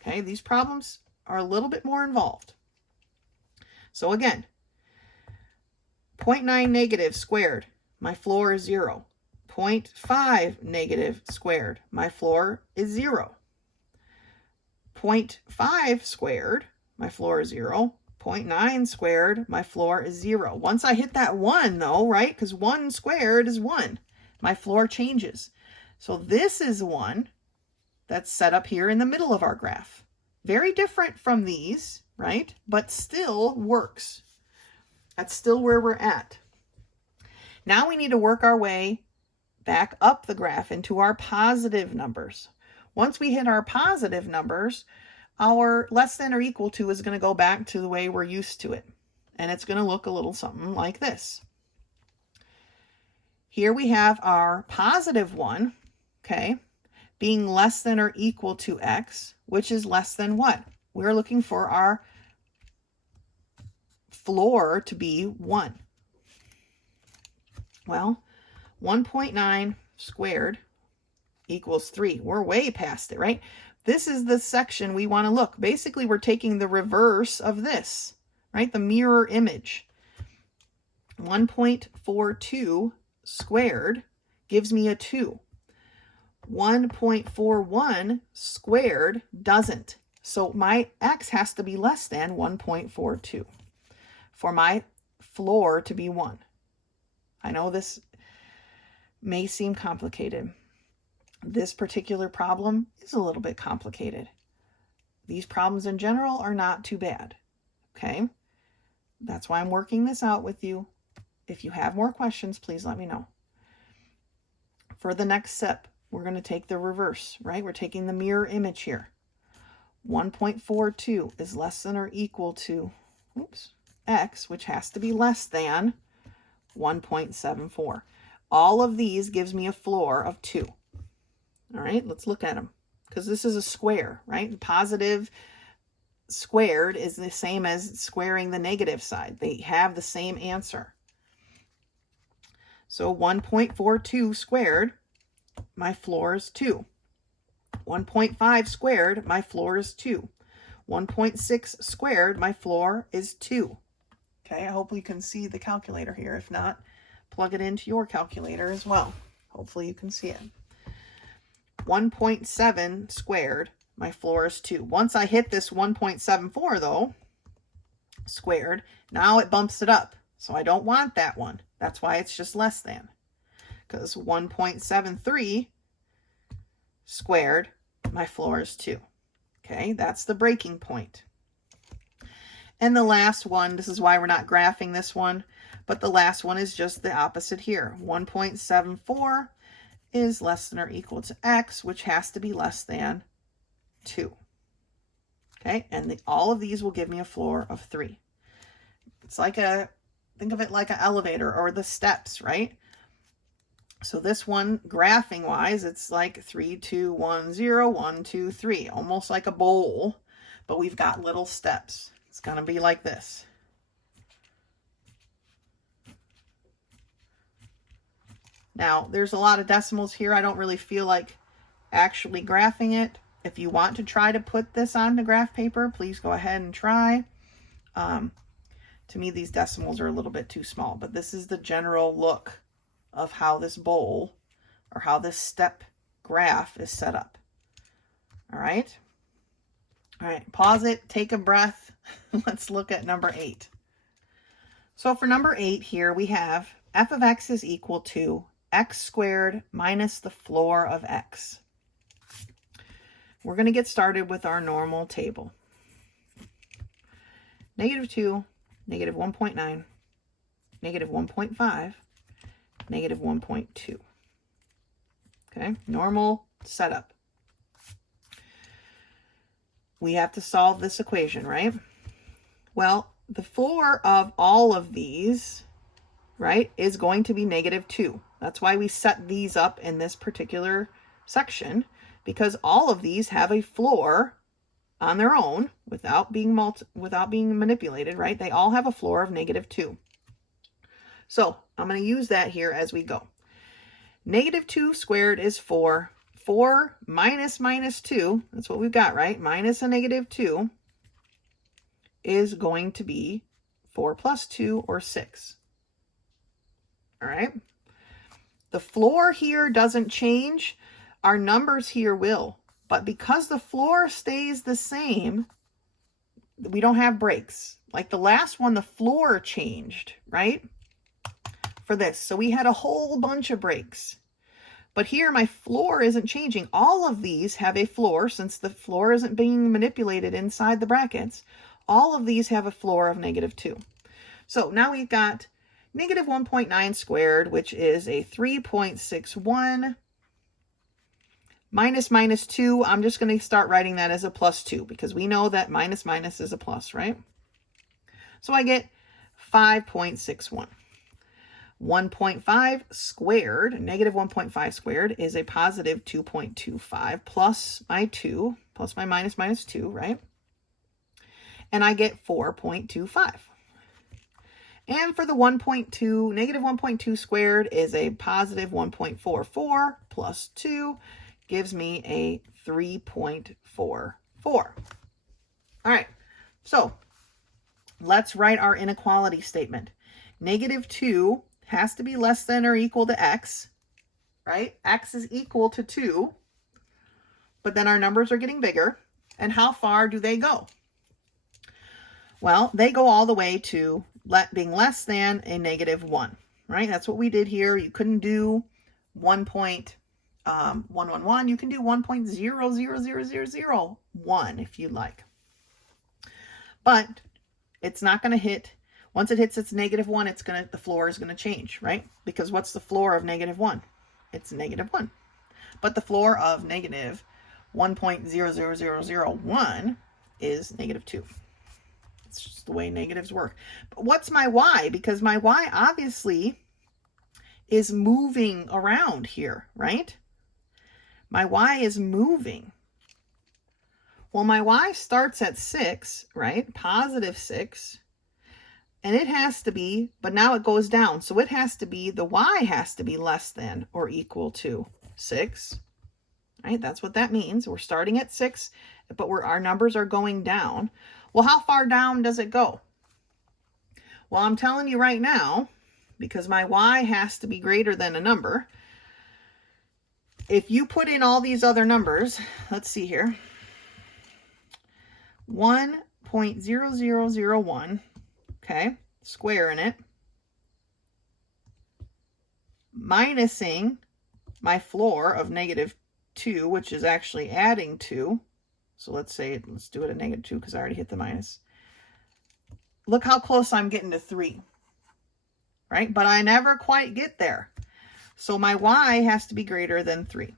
Okay, these problems are a little bit more involved. So again, 0.9 negative squared, my floor is 0. 0.5 negative squared, my floor is 0. 0.5 squared, my floor is 0. 0.9 squared, my floor is 0. Once I hit that 1 though, right? Because 1 squared is 1. My floor changes. So this is one that's set up here in the middle of our graph. Very different from these, right? But still works. That's still where we're at. Now we need to work our way back up the graph into our positive numbers. Once we hit our positive numbers, our less than or equal to is going to go back to the way we're used to it. And it's going to look a little something like this. Here we have our positive one, okay, being less than or equal to x, which is less than what? We're looking for our floor to be 1. Well, 1.9 squared equals 3. We're way past it, right? This is the section we want to look. Basically, we're taking the reverse of this, right? The mirror image. 1.42 squared gives me a 2. 1.41 squared doesn't. So my x has to be less than 1.42 for my floor to be 1. I know this may seem complicated. This particular problem is a little bit complicated. These problems in general are not too bad, okay? That's why I'm working this out with you. If you have more questions, please let me know. For the next step, we're going to take the reverse, right? We're taking the mirror image here. 1.42 is less than or equal to, x, which has to be less than 1.74. All of these gives me a floor of 2. All right, let's look at them because this is a square, right? Positive squared is the same as squaring the negative side. They have the same answer. So 1.42 squared, my floor is 2. 1.5 squared, my floor is 2. 1.6 squared, my floor is 2. Okay, I hope you can see the calculator here. If not, plug it into your calculator as well. Hopefully you can see it. 1.7 squared, my floor is 2. Once I hit this 1.74 though, squared, now it bumps it up. So I don't want that one. That's why it's just less than. Because 1.73 squared, my floor is 2. Okay, that's the breaking point. And the last one, this is why we're not graphing this one, but the last one is just the opposite here. 1.74 is less than or equal to x, which has to be less than 2. Okay, and all of these will give me a floor of 3. It's like think of it like an elevator or the steps, right? So this one, graphing wise, it's like 3, 2, 1, 0, 1, 2, 3, almost like a bowl, but we've got little steps. It's going to be like this. Now, there's a lot of decimals here. I don't really feel like actually graphing it. If you want to try to put this on the graph paper, please go ahead and try. To me, these decimals are a little bit too small, but this is the general look of how this bowl or how this step graph is set up. All right. All right, pause it, take a breath. Let's look at number 8. So for number 8 here, we have f of x is equal to x squared minus the floor of x. We're going to get started with our normal table. -2, -1.9, -1.5, -1.2. Okay, normal setup. We have to solve this equation, right? Well, the floor of all of these, right, is going to be -2. That's why we set these up in this particular section, because all of these have a floor on their own without being manipulated, right? They all have a floor of -2. So I'm going to use that here as we go. -2 squared is 4. 4 minus -2, that's what we've got, right? Minus a -2 is going to be 4 plus 2 or 6. All right. The floor here doesn't change. Our numbers here will, But because the floor stays the same, we don't have breaks. Like the last one, the floor changed, right? For this. So we had a whole bunch of breaks. But here my floor isn't changing. All of these have a floor since the floor isn't being manipulated inside the brackets. All of these have a floor of -2. So now we've got negative 1.9 squared, which is a 3.61 minus 2. I'm just going to start writing that as a +2 because we know that minus is a plus, right? So I get 5.61. 1.5 squared, negative 1.5 squared is a positive 2.25 plus my 2, plus my minus 2, right? And I get 4.25. And for the 1.2, negative 1.2 squared is a positive 1.44 plus 2 gives me a 3.44. All right, so let's write our inequality statement. -2 has to be less than or equal to x, right? X is equal to 2, but then our numbers are getting bigger. And how far do they go? Well, they go all the way to being less than a -1, right? That's what we did here. You couldn't do 1.111. You can do 1.00001 if you like. But it's not going to hit. Once it hits its -1, the floor is going to change, right? Because what's the floor of -1? It's -1. But the floor of negative 1.00001 is -2. It's just the way negatives work. But what's my y? Because my y obviously is moving around here, right? My y is moving. Well, my y starts at 6, right? Positive 6. And it has to be, but now it goes down. So it has to be, the y has to be less than or equal to 6. Right? That's what that means. We're starting at 6, but our numbers are going down. Well, how far down does it go? Well, I'm telling you right now, because my y has to be greater than a number. If you put in all these other numbers, let's see here. 1.0001, okay, squaring it, minusing my floor of -2, which is actually adding 2. So let's do it at -2 because I already hit the minus. Look how close I'm getting to 3, right? But I never quite get there. So my y has to be greater than 3.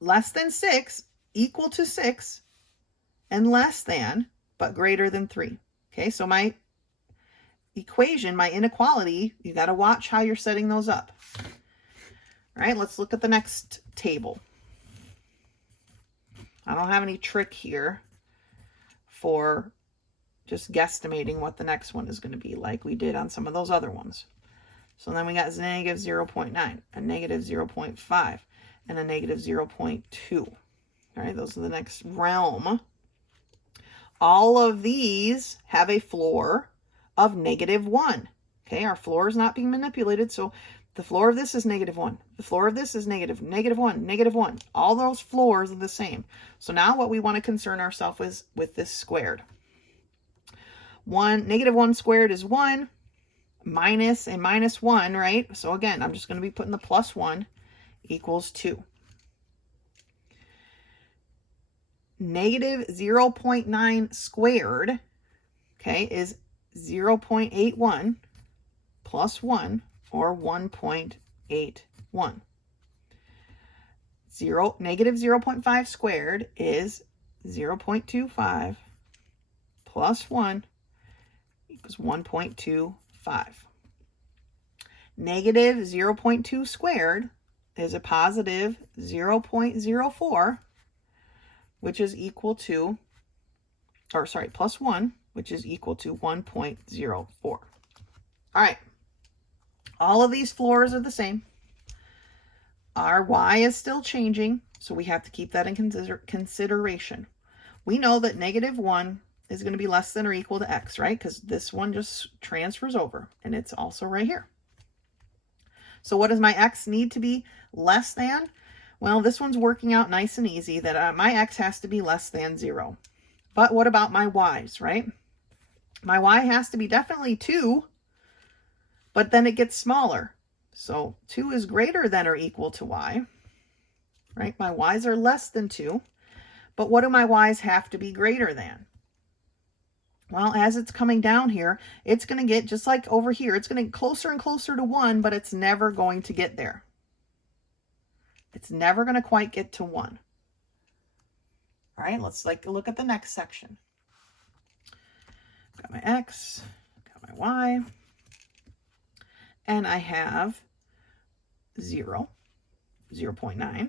Less than 6, equal to 6, and less than, but greater than 3. Okay, so my equation, my inequality, you got to watch how you're setting those up. All right, let's look at the next table. I don't have any trick here for just guesstimating what the next one is going to be like we did on some of those other ones. So then we got -0.9, a -0.5, and a -0.2. All right, those are the next realm. All of these have a floor of -1. Okay, our floor is not being manipulated, so the floor of this is -1. The floor of this is -1, -1. All those floors are the same. So now what we want to concern ourselves with this squared. -1 squared is 1, minus a -1, right? So again, I'm just going to be putting the +1 equals 2. -0.9 squared, okay, is 0.81 plus 1, or 1.81. -0.5 squared is 0.25 plus 1 equals 1.25. -0.2 squared is a positive 0.04, which is equal to, plus 1, which is equal to 1.04. All right. All of these floors are the same. Our y is still changing, so we have to keep that in consideration. We know that -1 is going to be less than or equal to x, right? Because this one just transfers over, and it's also right here. So what does my x need to be less than? Well, this one's working out nice and easy that my x has to be less than 0. But what about my y's, right? My y has to be definitely 2, but then it gets smaller. So 2 is greater than or equal to y, right? My y's are less than 2, but what do my y's have to be greater than? Well, as it's coming down here, it's going to get, just like over here, it's going to get closer and closer to 1, but it's never going to get there. It's never going to quite get to 1. All right, let's look at the next section. Got my x, got my y, and I have 0, 0.9,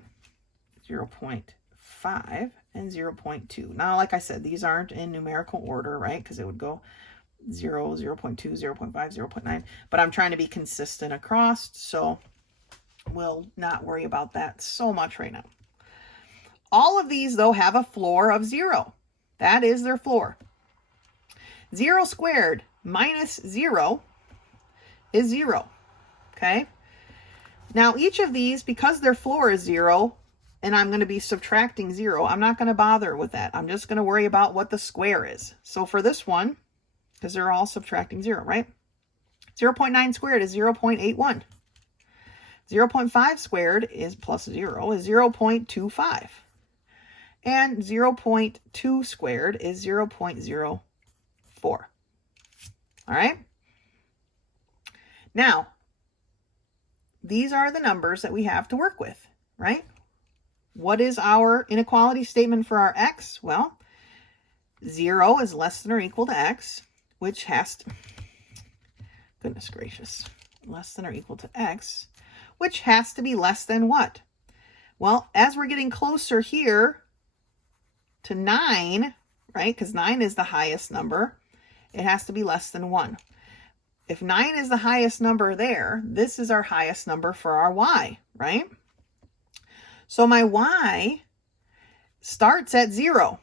0.5, and 0.2. Now, like I said, these aren't in numerical order, right? Because it would go 0, 0.2, 0.5, 0.9. But I'm trying to be consistent across, so we'll not worry about that so much right now. All of these, though, have a floor of 0. That is their floor. 0 squared minus 0 is 0, okay? Now, each of these, because their floor is 0, and I'm going to be subtracting 0, I'm not going to bother with that. I'm just going to worry about what the square is. So for this one, because they're all subtracting 0, right? 0.9 squared is 0.81. 0.5 squared is plus 0 is 0.25. And 0.2 squared is 0.04. All right? Now, these are the numbers that we have to work with, right? What is our inequality statement for our x? Well, 0 is less than or equal to x, which has to, goodness gracious, less than or equal to x, which has to be less than what? Well, as we're getting closer here to 9, right, because 9 is the highest number, it has to be less than 1. If 9 is the highest number there, this is our highest number for our y, right? So my y starts at 0.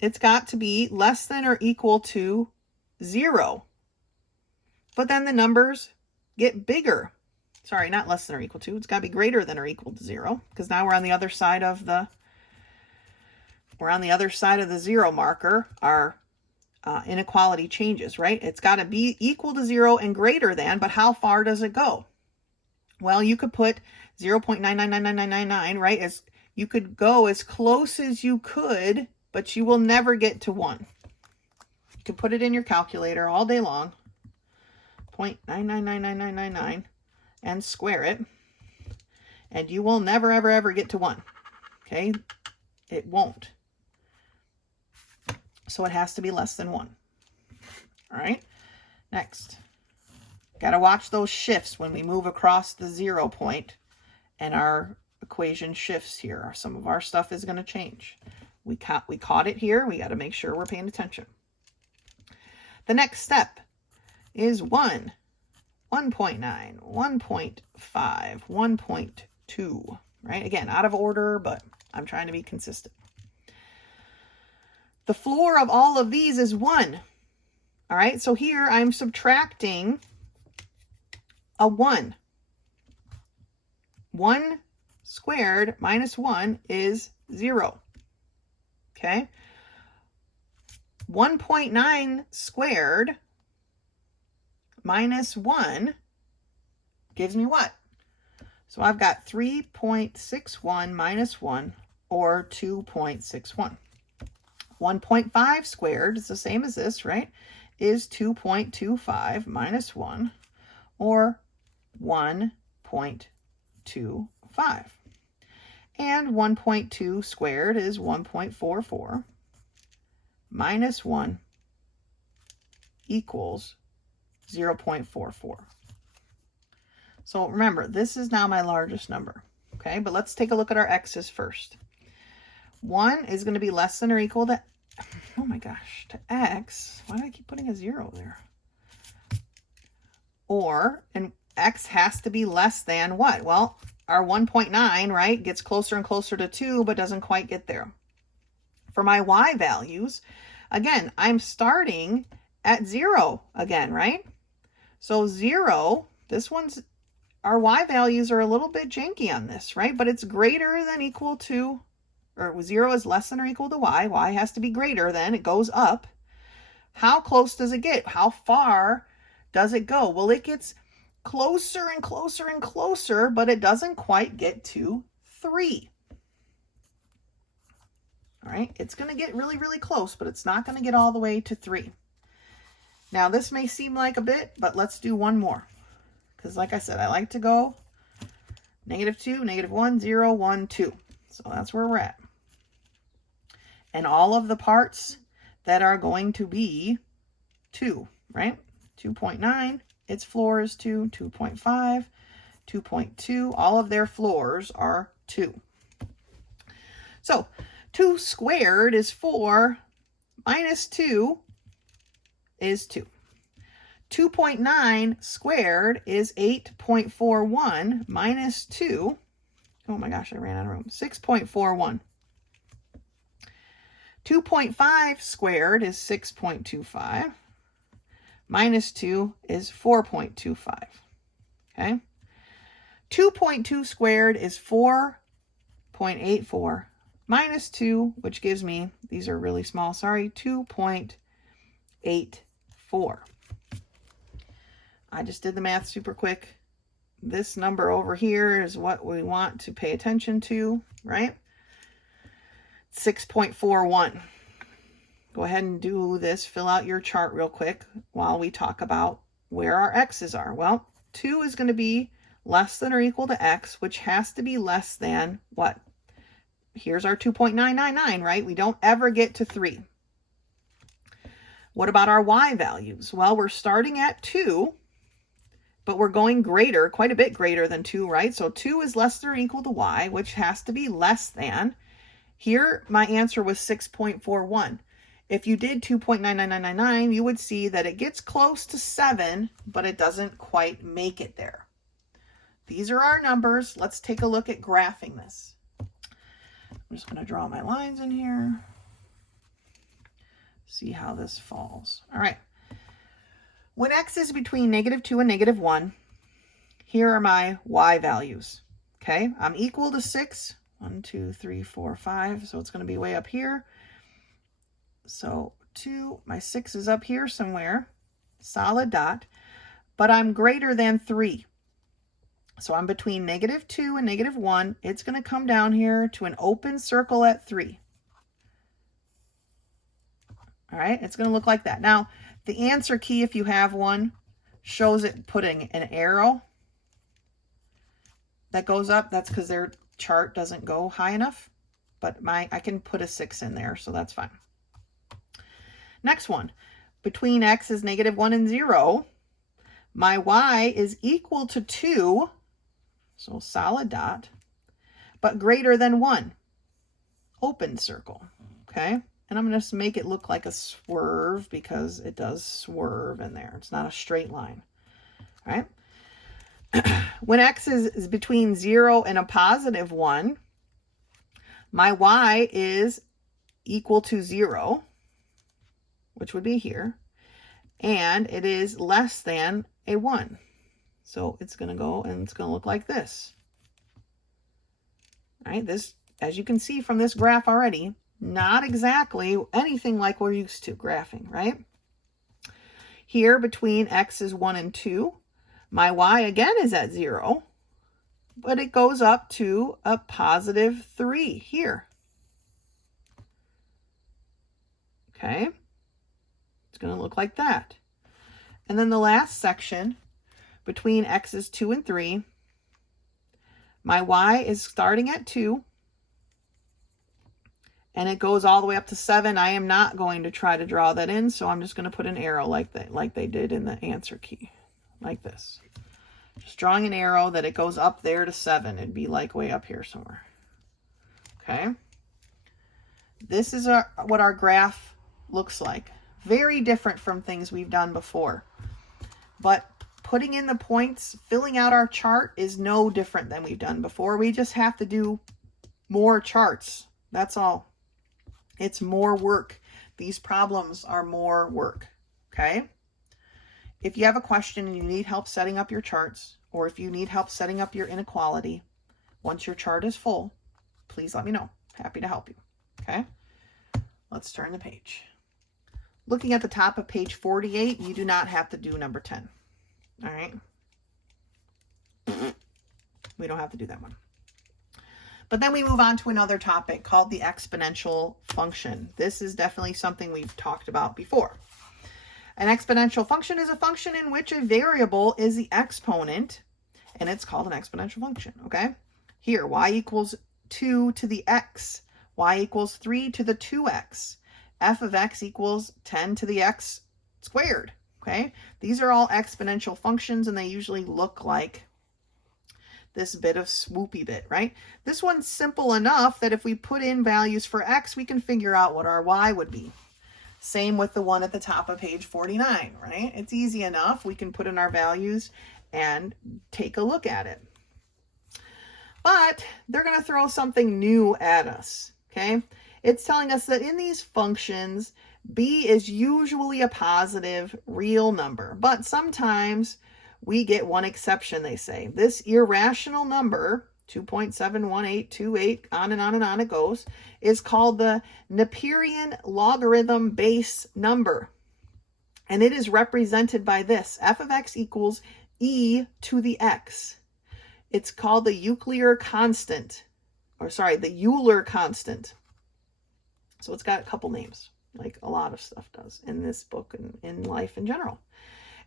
It's got to be less than or equal to 0. But then the numbers get bigger. Sorry, not less than or equal to. It's got to be greater than or equal to 0, because now we're on the other side of the 0 marker. Our inequality changes, right? It's got to be equal to 0 and greater than, but how far does it go? Well, you could put 0.999999, right? As you could go as close as you could, but you will never get to 1. You can put it in your calculator all day long, 0.999999, and square it, and you will never, ever, ever get to 1. Okay? It won't. So it has to be less than 1. All right? Next. Got to watch those shifts when we move across the 0 point and our equation shifts here. Some of our stuff is going to change. We caught it here. We got to make sure we're paying attention. The next step is 1, 1.9, 1.5, 1.2, right? Again, out of order, but I'm trying to be consistent. The floor of all of these is 1. All right, so here I'm subtracting a 1. 1 squared minus 1 is 0. Okay? 1.9 squared minus 1 gives me what? So I've got 3.61 minus 1, or 2.61. 1.5 squared is the same as this, right? Is 2.25 minus 1, or 1.25. And 1.2 squared is 1.44 minus 1 equals 0.44. So remember, this is now my largest number, okay? But let's take a look at our x's first. 1 is going to be less than or equal to, oh my gosh, to x. Why do I keep putting a 0 there? Or, and x has to be less than what? Well, our 1.9, right, gets closer and closer to 2, but doesn't quite get there. For my y values, again, I'm starting at 0 again, right? So 0, this one's our y values are a little bit janky on this, right? But it's greater than equal to, or 0 is less than or equal to y. Y has to be greater than, it goes up. How close does it get? How far does it go? Well, it gets closer and closer and closer, but it doesn't quite get to 3. All right, it's going to get really, really close, but it's not going to get all the way to 3. Now, this may seem like a bit, but let's do one more. Because like I said, I like to go -2, -1, 0, 1, 2. So that's where we're at. And all of the parts that are going to be 2, right? 2.9, its floor is 2, 2.5, 2.2, all of their floors are 2. So 2 squared is 4, minus 2 is 2. 2.9 squared is 8.41 minus 2. Oh my gosh, I ran out of room. 6.41. 2.5 squared is 6.25. Minus 2 is 4.25. Okay? 2.2 squared is 4.84. Minus 2, which gives me, these are really small, sorry, 2.84. I just did the math super quick. This number over here is what we want to pay attention to, right? 6.41. Go ahead and do this. Fill out your chart real quick while we talk about where our x's are. Well, 2 is going to be less than or equal to x, which has to be less than what? Here's our 2.999, right? We don't ever get to 3. What about our y values? Well, we're starting at 2, but we're going greater, quite a bit greater than 2, right? So 2 is less than or equal to y, which has to be less than. Here, my answer was 6.41. If you did 2.99999, you would see that it gets close to 7, but it doesn't quite make it there. These are our numbers. Let's take a look at graphing this. I'm just going to draw my lines in here. See how this falls. All right. When x is between -2 and -1, here are my y values. Okay, I'm equal to 6. 1, 2, 3, 4, 5. So it's going to be way up here. So 2, my 6 is up here somewhere, solid dot, but I'm greater than 3. So I'm between -2 and -1. It's going to come down here to an open circle at 3. All right, it's going to look like that. Now, the answer key, if you have one, shows it putting an arrow that goes up. That's because their chart doesn't go high enough, but I can put a 6 in there, so that's fine. Next one, between x is -1 and 0, my y is equal to 2, so solid dot, but greater than 1, open circle, okay? And I'm going to make it look like a swerve because it does swerve in there. It's not a straight line, all right? When x is between 0 and a +1, my y is equal to 0, which would be here, and it is less than a 1. So it's going to go and it's going to look like this. All right, this, as you can see from this graph already, not exactly anything like we're used to graphing, right? Here between x is 1 and 2, my y again is at 0, but it goes up to a +3 here. Okay, it's going to look like that. And then the last section, between x's 2 and 3, my y is starting at 2, and it goes all the way up to 7. I am not going to try to draw that in, so I'm just going to put an arrow like they did in the answer key, like this. Just drawing an arrow that it goes up there to 7. It'd be like way up here somewhere. Okay. This is what our graph looks like. Very different from things we've done before. But putting in the points, filling out our chart is no different than we've done before. We just have to do more charts. That's all. It's more work. These problems are more work. Okay? If you have a question and you need help setting up your charts, or if you need help setting up your inequality, once your chart is full, please let me know. Happy to help you. Okay, let's turn the page. Looking at the top of page 48, you do not have to do number 10. All right. We don't have to do that one. But then we move on to another topic called the exponential function. This is definitely something we've talked about before. An exponential function is a function in which a variable is the exponent, and it's called an exponential function, okay? Here, y equals 2 to the x, y equals 3 to the 2x, f of x equals 10 to the x squared, okay? These are all exponential functions, and they usually look like this bit of swoopy bit, right? This one's simple enough that if we put in values for x, we can figure out what our y would be. Same with the one at the top of page 49, right? It's easy enough. We can put in our values and take a look at it. But they're going to throw something new at us, okay? It's telling us that in these functions, b is usually a positive real number, but sometimes we get one exception, they say. This irrational number, 2.71828, on and on and on it goes, is called the Neperian logarithm base number. And it is represented by this, f of x equals e to the x. It's called the Euler Constant, the Euler Constant. So it's got a couple names, like a lot of stuff does in this book and in life in general.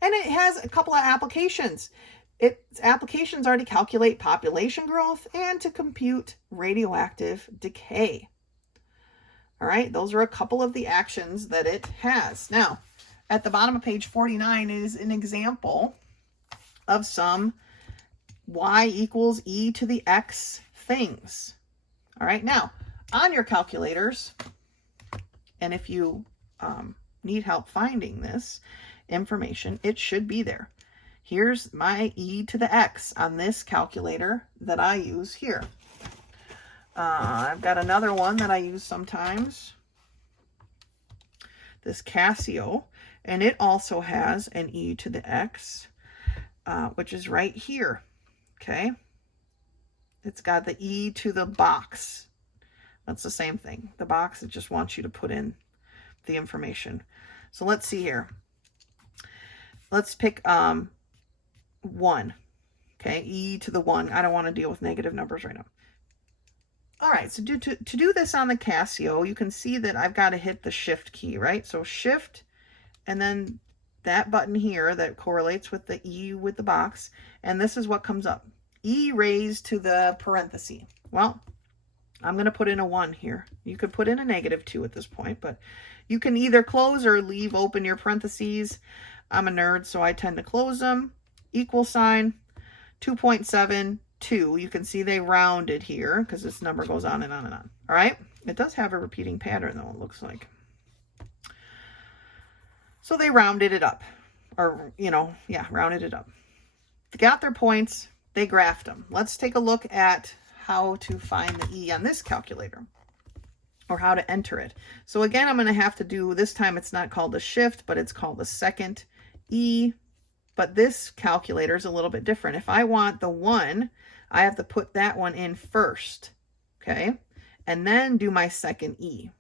And it has a couple of applications. Its applications are to calculate population growth and to compute radioactive decay. All right, those are a couple of the actions that it has. Now, at the bottom of page 49 is an example of some y equals e to the x things. All right, now, on your calculators, and if you need help finding this information, it should be there. Here's my e to the x on this calculator that I use here. I've got another one that I use sometimes, this Casio, and it also has an e to the x, which is right here, okay? It's got the e to the box. That's the same thing. The box, it just wants you to put in the information. So let's see here. Let's pick 1, okay, e to the 1. I don't want to deal with negative numbers right now. All right, so to do this on the Casio, you can see that I've got to hit the shift key, right? So shift, and then that button here that correlates with the e with the box, and this is what comes up. E raised to the parenthesis. Well, I'm going to put in a 1 here. You could put in a -2 at this point, but you can either close or leave open your parentheses. I'm a nerd, so I tend to close them. Equal sign, 2.72. You can see they rounded here because this number goes on and on and on. All right? It does have a repeating pattern, though, it looks like. So they rounded it up. Or, rounded it up. They got their points. They graphed them. Let's take a look at how to find the e on this calculator, or how to enter it. So again, I'm going to have to do, this time it's not called the shift, but it's called the second e. But this calculator is a little bit different. If I want the 1, I have to put that one in first, okay? And then do my second e.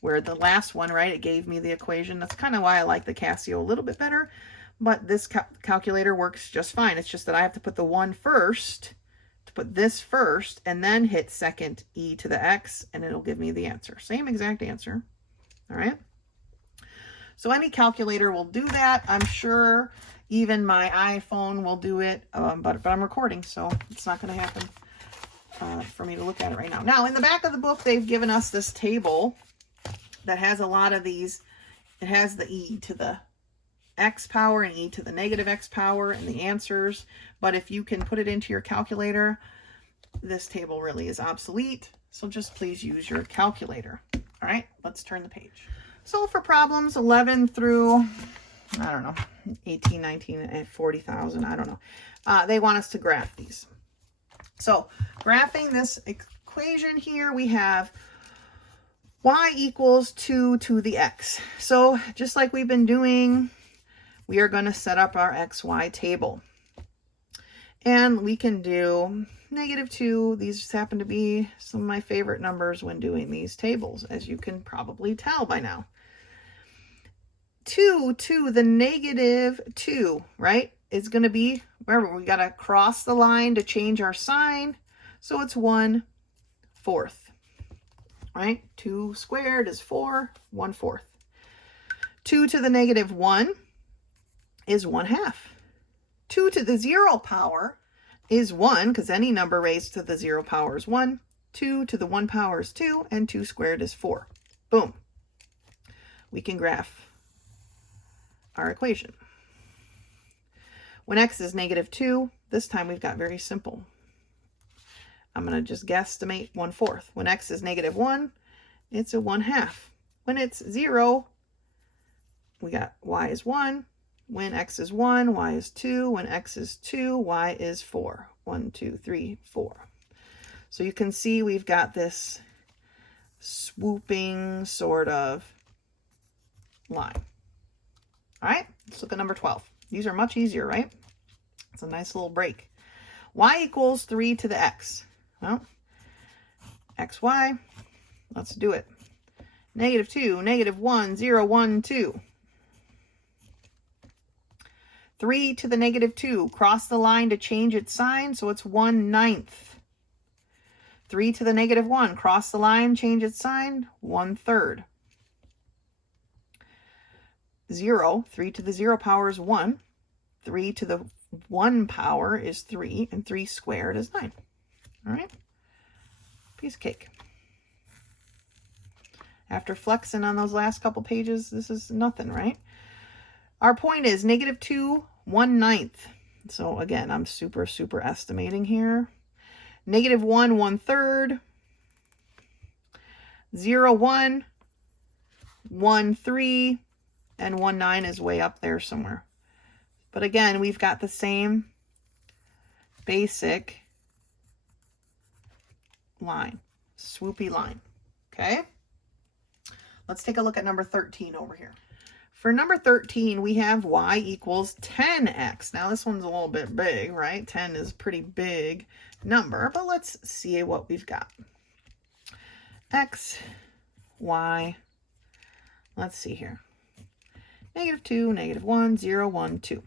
Where the last one, right, it gave me the equation. That's kind of why I like the Casio a little bit better. But this calculator works just fine. It's just that I have to put the 1 first, to put this first, and then hit second e to the x, and it'll give me the answer. Same exact answer, all right? So any calculator will do that. I'm sure even my iPhone will do it, but I'm recording, so it's not going to happen for me to look at it right now. Now, in the back of the book, they've given us this table that has a lot of these. It has the e to the x power and e to the negative x power and the answers. But if you can put it into your calculator, this table really is obsolete. So just please use your calculator. All right, let's turn the page. So for problems 11 through, 18, 19, and 40,000, I don't know. They want us to graph these. So graphing this equation here, we have y equals 2 to the x. So just like we've been doing, we are going to set up our xy table. And we can do -2. These just happen to be some of my favorite numbers when doing these tables, as you can probably tell by now. 2 to the -2, right, is going to be, remember, we got to cross the line to change our sign. So it's 1/4, right? 2 squared is 4, 1/4. 2 to the -1 is 1/2. 2 to the 0 power is 1, because any number raised to the 0 power is 1. 2 to the 1 power is 2, and 2 squared is 4. Boom. We can graph our equation. When x is -2, this time we've got very simple. I'm going to just guesstimate 1/4. When x is -1, it's a 1/2. When it's 0, we got y is 1. When x is 1, y is 2. When x is 2, y is 4. 1, 2, 3, 4. So you can see we've got this swooping sort of line. All right, let's look at number 12. These are much easier, right? It's a nice little break. Y equals 3 to the x. Well, xy, let's do it. -2, -1, 0, 1, 2. 3 to the -2, cross the line to change its sign, so it's 1/9. 3 to the -1, cross the line, change its sign, 1/3. 0, 3 to the 0 power is 1. 3 to the 1 power is 3, and 3 squared is 9. All right, piece of cake. After flexing on those last couple pages, this is nothing, right? Our point is -2, 1/9. So again, I'm super estimating here. -1, 1/3. 0, 1. 1, 3. And 1/9 is way up there somewhere. But again, we've got the same basic line, swoopy line. Okay? Let's take a look at number 13 over here. For number 13, we have y equals 10x. Now this one's a little bit big, right? 10 is a pretty big number, but let's see what we've got. X, y, let's see here. -2, -1, 0, 1, 2.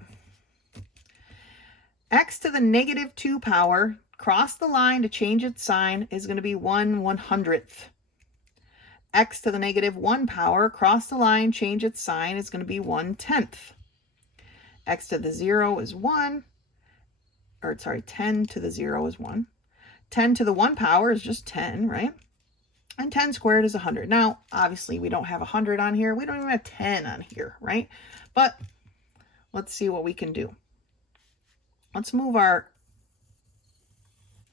X to the -2 power, cross the line to change its sign, is going to be 1/100th. X to the -1 power, cross the line, change its sign, is going to be 1/10th. X to the 0 is 1, or sorry, 10 to the 0 is 1. 10 to the 1 power is just 10, right? And 10 squared is 100. Now, obviously, we don't have 100 on here. We don't even have 10 on here, right? But let's see what we can do. Let's move our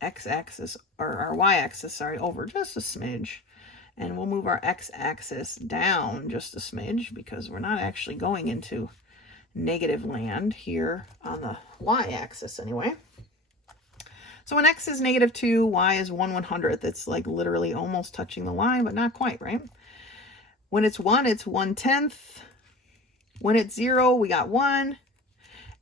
x-axis, or our y-axis, sorry, over just a smidge. And we'll move our x-axis down just a smidge, because we're not actually going into negative land here on the y-axis anyway. So when x is -2, y is 1/100th. It's like literally almost touching the line, but not quite, right? When it's 1, it's 1/10th. When it's 0, we got 1.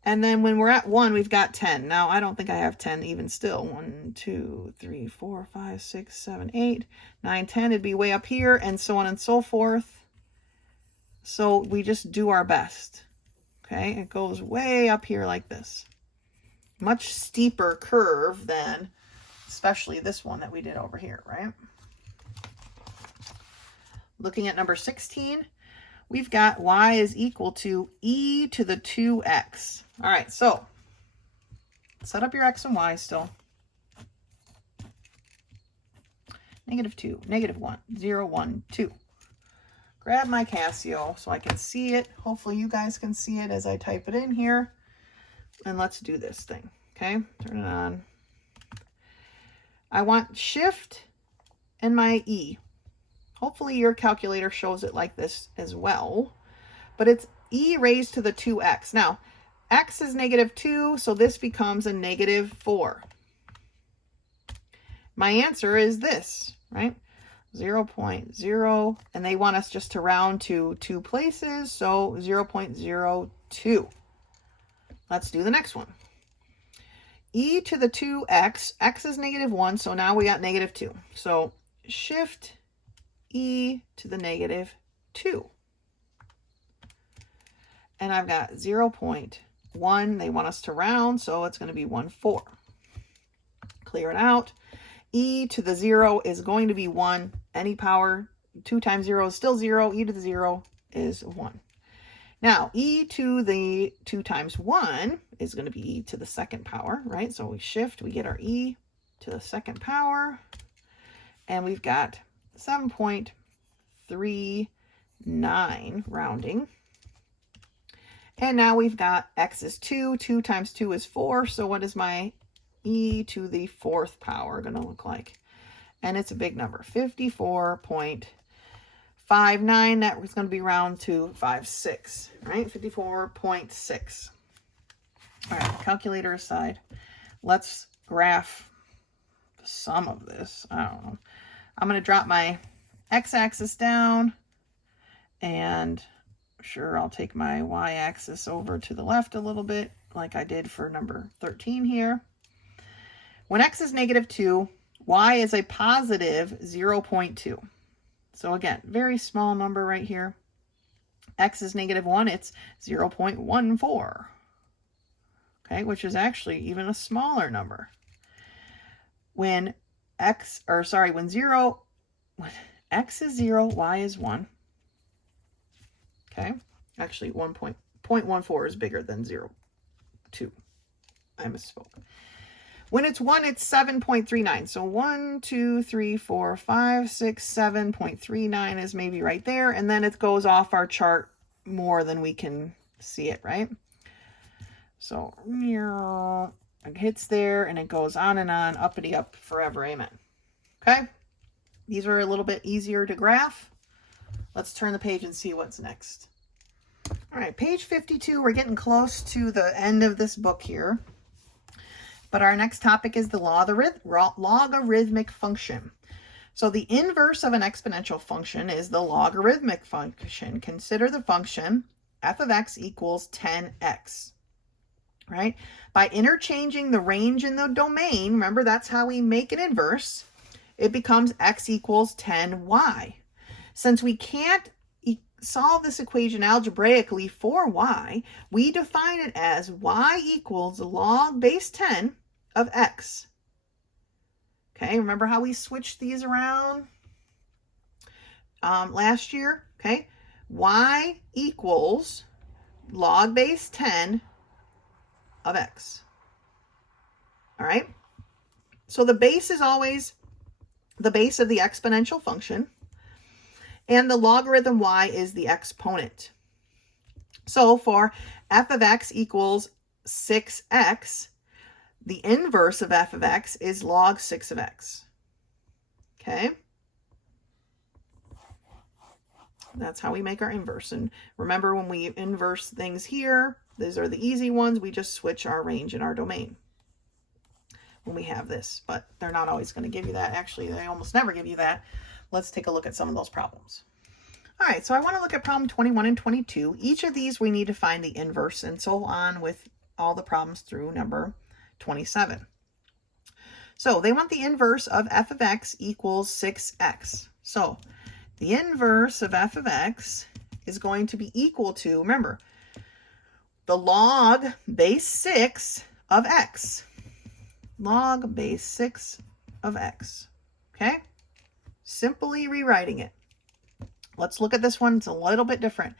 And then when we're at 1, we've got 10. Now, I don't think I have 10 even still. 1, 2, 3, 4, 5, 6, 7, 8, 9, 10. It'd be way up here, and so on and so forth. So we just do our best. Okay, it goes way up here like this. Much steeper curve than especially this one that we did over here, right? Looking at number 16, we've got y is equal to e to the 2x. All right, so set up your x and y still. -2, -1, 0, 1, 2. Grab my Casio so I can see it. Hopefully you guys can see it as I type it in here. And let's do this thing, okay? Turn it on. I want shift and my E. Hopefully your calculator shows it like this as well. But it's E raised to the 2x. Now, x is -2, so this becomes a -4. My answer is this, right? 0.0, and they want us just to round to 2 places, so 0.02. Let's do the next one. e to the 2x, x is -1, so now we got -2. So shift e to the -2. And I've got 0.1. They want us to round, so it's going to be 1/4. Clear it out. E to the 0 is going to be 1. Any power, 2 times 0 is still 0. E to the 0 is 1. Now, e to the 2 times 1 is going to be e to the second power, right? So we shift, we get our e to the second power, and we've got 7.39 rounding. And now we've got x is 2. 2 times 2 is 4. So what is my e to the 4th power going to look like? And it's a big number, 54.59. That was going to be round to 5/6, right? 54.6. All right, calculator aside, let's graph the sum of this. I don't know. I'm going to drop my x-axis down, and sure, I'll take my y-axis over to the left a little bit, like I did for number 13 here. When x is -2, y is a positive 0.2. So again, very small number right here. X is -1, it's 0.14. Okay, which is actually even a smaller number. When x is 0, y is 1. Okay, actually 0.14 is bigger than 0.2. I misspoke. When it's 1, it's 7.39. So 1, 2, 3, 4, 5, 6, 7.39 is maybe right there. And then it goes off our chart more than we can see it, right? So it hits there and it goes on and on, uppity up forever. Amen. Okay. These are a little bit easier to graph. Let's turn the page and see what's next. All right, page 52. We're getting close to the end of this book here. But our next topic is the logarithmic function. So the inverse of an exponential function is the logarithmic function. Consider the function f of x equals 10x, right? By interchanging the range in the domain, remember that's how we make an inverse, it becomes x equals 10y. Since we can't solve this equation algebraically for y, we define it as y equals log base 10 of x. Okay, remember how we switched these around last year? Okay, y equals log base 10 of x. All right, so the base is always the base of the exponential function, and the logarithm y is the exponent. So for f of x equals 6x, the inverse of f of x is log 6 of x. Okay? That's how we make our inverse. And remember, when we inverse things here, these are the easy ones. We just switch our range and our domain when we have this. But they're not always going to give you that. Actually, they almost never give you that. Let's take a look at some of those problems. All right, so I want to look at problem 21 and 22. Each of these we need to find the inverse, and so on with all the problems through number 27. So they want the inverse of f of x equals 6x. So the inverse of f of x is going to be equal to, remember, the log base 6 of x. Log base 6 of x. Okay? Simply rewriting it. Let's look at this one. It's a little bit different.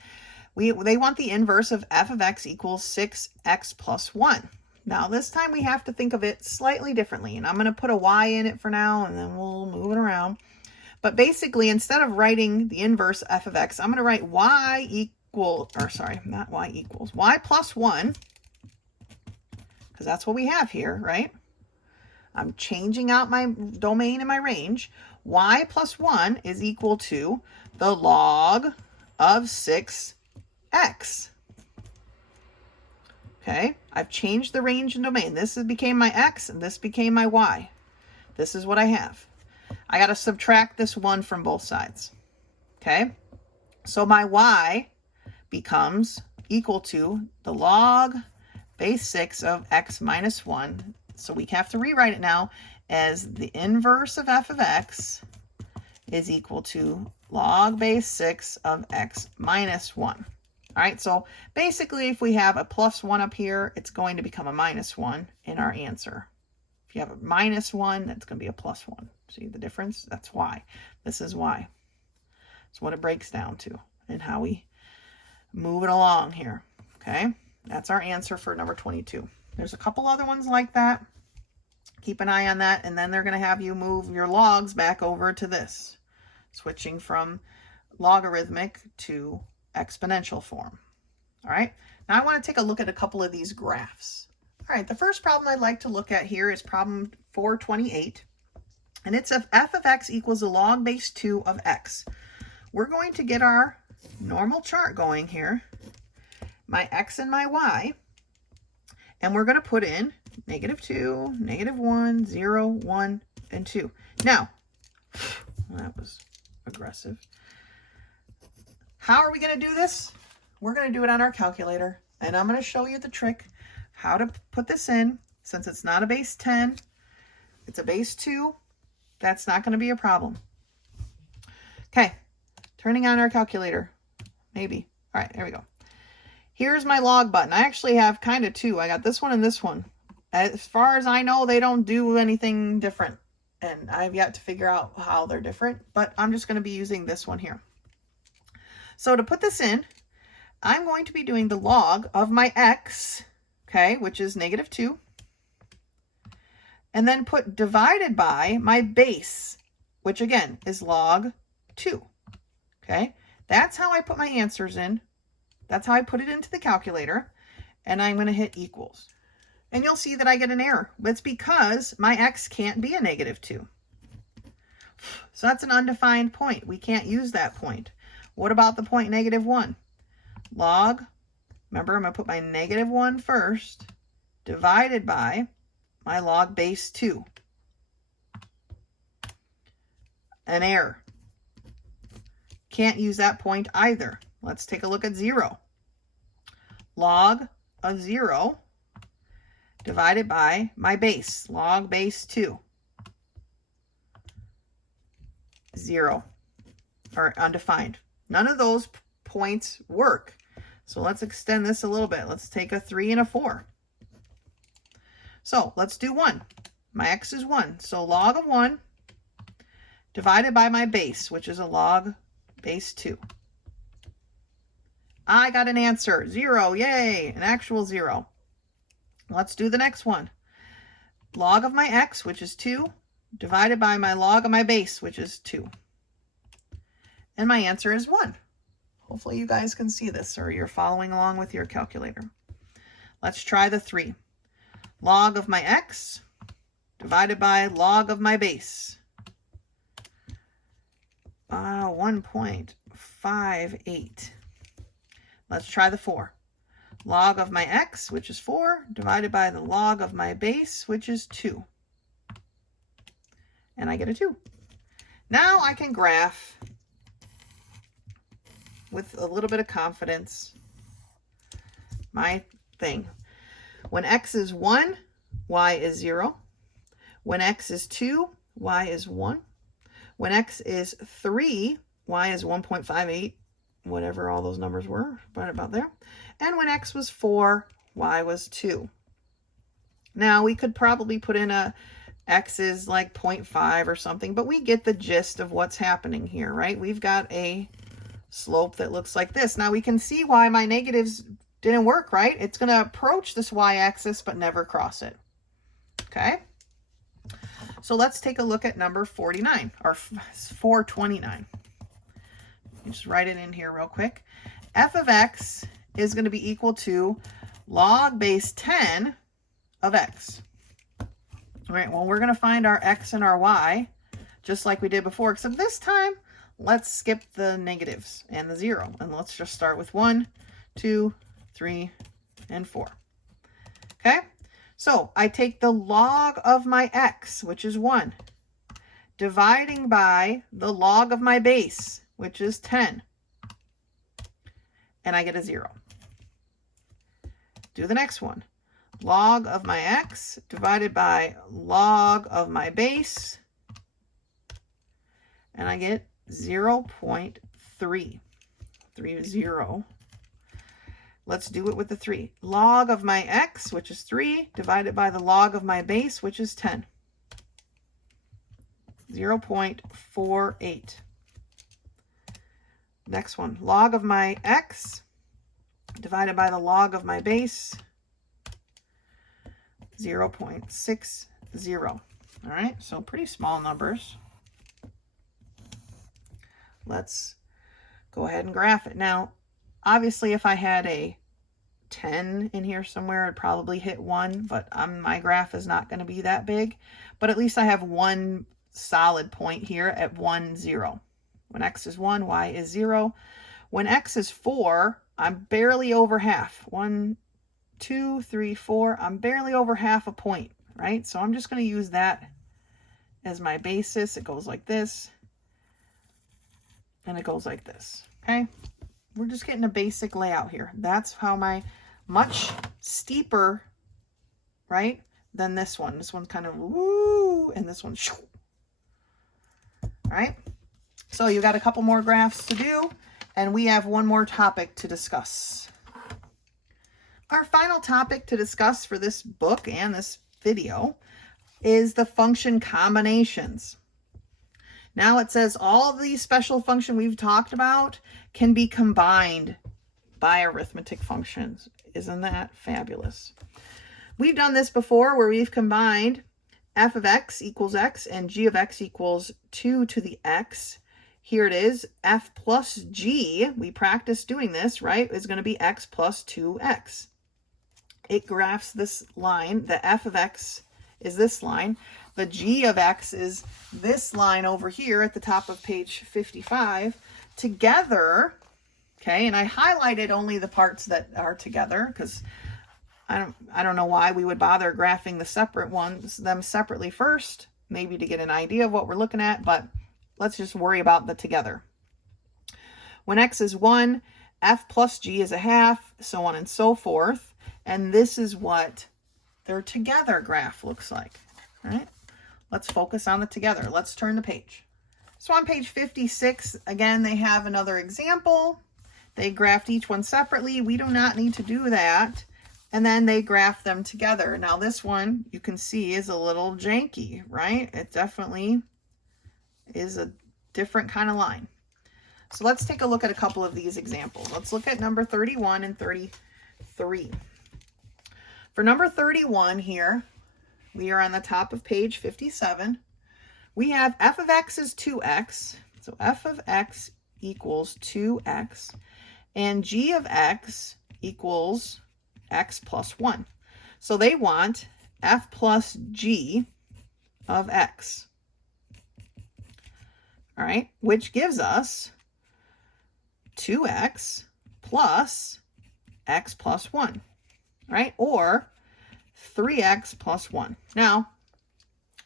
They want the inverse of f of x equals 6x plus 1. Now this time we have to think of it slightly differently, and I'm going to put a y in it for now, and then we'll move it around. But basically, instead of writing the inverse f of x, I'm going to write y plus 1, because that's what we have here, right? I'm changing out my domain and my range. Y plus 1 is equal to the log of 6x. Okay, I've changed the range and domain. This became my x, and this became my y. This is what I have. I got to subtract this 1 from both sides. Okay, so my y becomes equal to the log base 6 of x minus 1. So we have to rewrite it now as the inverse of f of x is equal to log base 6 of x minus 1. All right, so basically if we have a plus 1 up here, it's going to become a minus 1 in our answer. If you have a minus 1, that's going to be a plus 1. See the difference? That's why. This is why. That's what it breaks down to and how we move it along here. Okay, that's our answer for number 22. There's a couple other ones like that. Keep an eye on that, and then they're going to have you move your logs back over to this, switching from logarithmic to exponential form. All right, now I want to take a look at a couple of these graphs. All right, the first problem I'd like to look at here is problem 428, and it's if f of x equals a log base 2 of x. We're going to get our normal chart going here, my x and my y, and we're going to put in -2, -1, 0, 1, and 2. Now, that was aggressive. How are we going to do this? We're going to do it on our calculator, and I'm going to show you the trick how to put this in. Since it's not a base 10, it's a base 2, that's not going to be a problem. Okay, turning on our calculator, maybe. All right, there we go. Here's my log button. I actually have kind of two. I got this one and this one. As far as I know, they don't do anything different, and I've yet to figure out how they're different, but I'm just going to be using this one here. So to put this in, I'm going to be doing the log of my x, okay, which is -2, and then put divided by my base, which again is log 2, okay? That's how I put my answers in. That's how I put it into the calculator, and I'm going to hit equals. And you'll see that I get an error, but it's because my x can't be a -2. So that's an undefined point. We can't use that point. What about the point -1? Log, remember I'm going to put my -1 first, divided by my log base 2. An error. Can't use that point either. Let's take a look at 0. Log of 0 divided by my base, log base 2. 0, or undefined. None of those points work. So let's extend this a little bit. Let's take a 3 and a 4. So let's do 1. My x is 1. So log of 1 divided by my base, which is a log base 2. I got an answer, 0, yay, an actual 0. Let's do the next one. Log of my x, which is 2, divided by my log of my base, which is 2. And my answer is 1. Hopefully you guys can see this, or you're following along with your calculator. Let's try the 3. Log of my x divided by log of my base. 1.58. Let's try the 4. Log of my x, which is 4, divided by the log of my base, which is 2. And I get a 2. Now I can graph with a little bit of confidence my thing. When x is 1, y is 0. When x is 2, y is 1. When x is 3, y is 1.58, whatever all those numbers were, right about there. And when x was 4, y was 2. Now we could probably put in a x is like 0.5 or something, but we get the gist of what's happening here, right? We've got a slope that looks like this. Now we can see why my negatives didn't work, right? It's going to approach this y-axis but never cross it. Okay? So let's take a look at number 49, or 429. Just write it in here real quick. F of x is going to be equal to log base 10 of x. All right, well, we're going to find our x and our y just like we did before, except this time let's skip the negatives and the 0, and let's just start with 1, 2, 3, and 4. Okay, so I take the log of my x, which is 1, dividing by the log of my base, which is 10, and I get a 0. Do the next one. log of my x divided by log of my base, and I get 0.330. Let's do it with the 3. Log of my x, which is 3, divided by the log of my base, which is 10. 0.48. Next one, log of my x divided by the log of my base, 0.60. All right, so pretty small numbers. Let's go ahead and graph it. Now, obviously, if I had a 10 in here somewhere, I'd probably hit 1, but my graph is not going to be that big. But at least I have one solid point here at 1, 0. When x is 1, y is 0. When x is 4, I'm barely over half. 1, 2, 3, 4. I'm barely over half a point, right? So I'm just going to use that as my basis. It goes like this, and it goes like this, okay? We're just getting a basic layout here. That's how my much steeper, right, than this one. This one's kind of woo, and this one's shoo. All right, so you got a couple more graphs to do, and we have one more topic to discuss. Our final topic to discuss for this book and this video is the function combinations. Now it says all of these special functions we've talked about can be combined by arithmetic functions. Isn't that fabulous? We've done this before where we've combined f of x equals x and g of x equals 2 to the x. Here it is, f plus g, we practiced doing this, right, is going to be x plus 2x. It graphs this line. The f of x is this line. The g of x is this line over here at the top of page 55 together, okay? And I highlighted only the parts that are together because I don't know why we would bother graphing the separate ones, them separately first, maybe to get an idea of what we're looking at, but let's just worry about the together. When x is 1, f plus g is a half, so on and so forth. And this is what their together graph looks like, all right? Let's focus on the together. Let's turn the page. So on page 56, again, they have another example. They graphed each one separately. We do not need to do that. And then they graph them together. Now this one, you can see, is a little janky, right? It definitely is a different kind of line. So let's take a look at a couple of these examples. Let's look at number 31 and 33. For number 31 here, we are on the top of page 57. We have f of x is 2x. So f of x equals 2x. And g of x equals x plus 1. So they want f plus g of x. All right, which gives us 2x plus x plus 1, right? Or 3x plus 1. Now,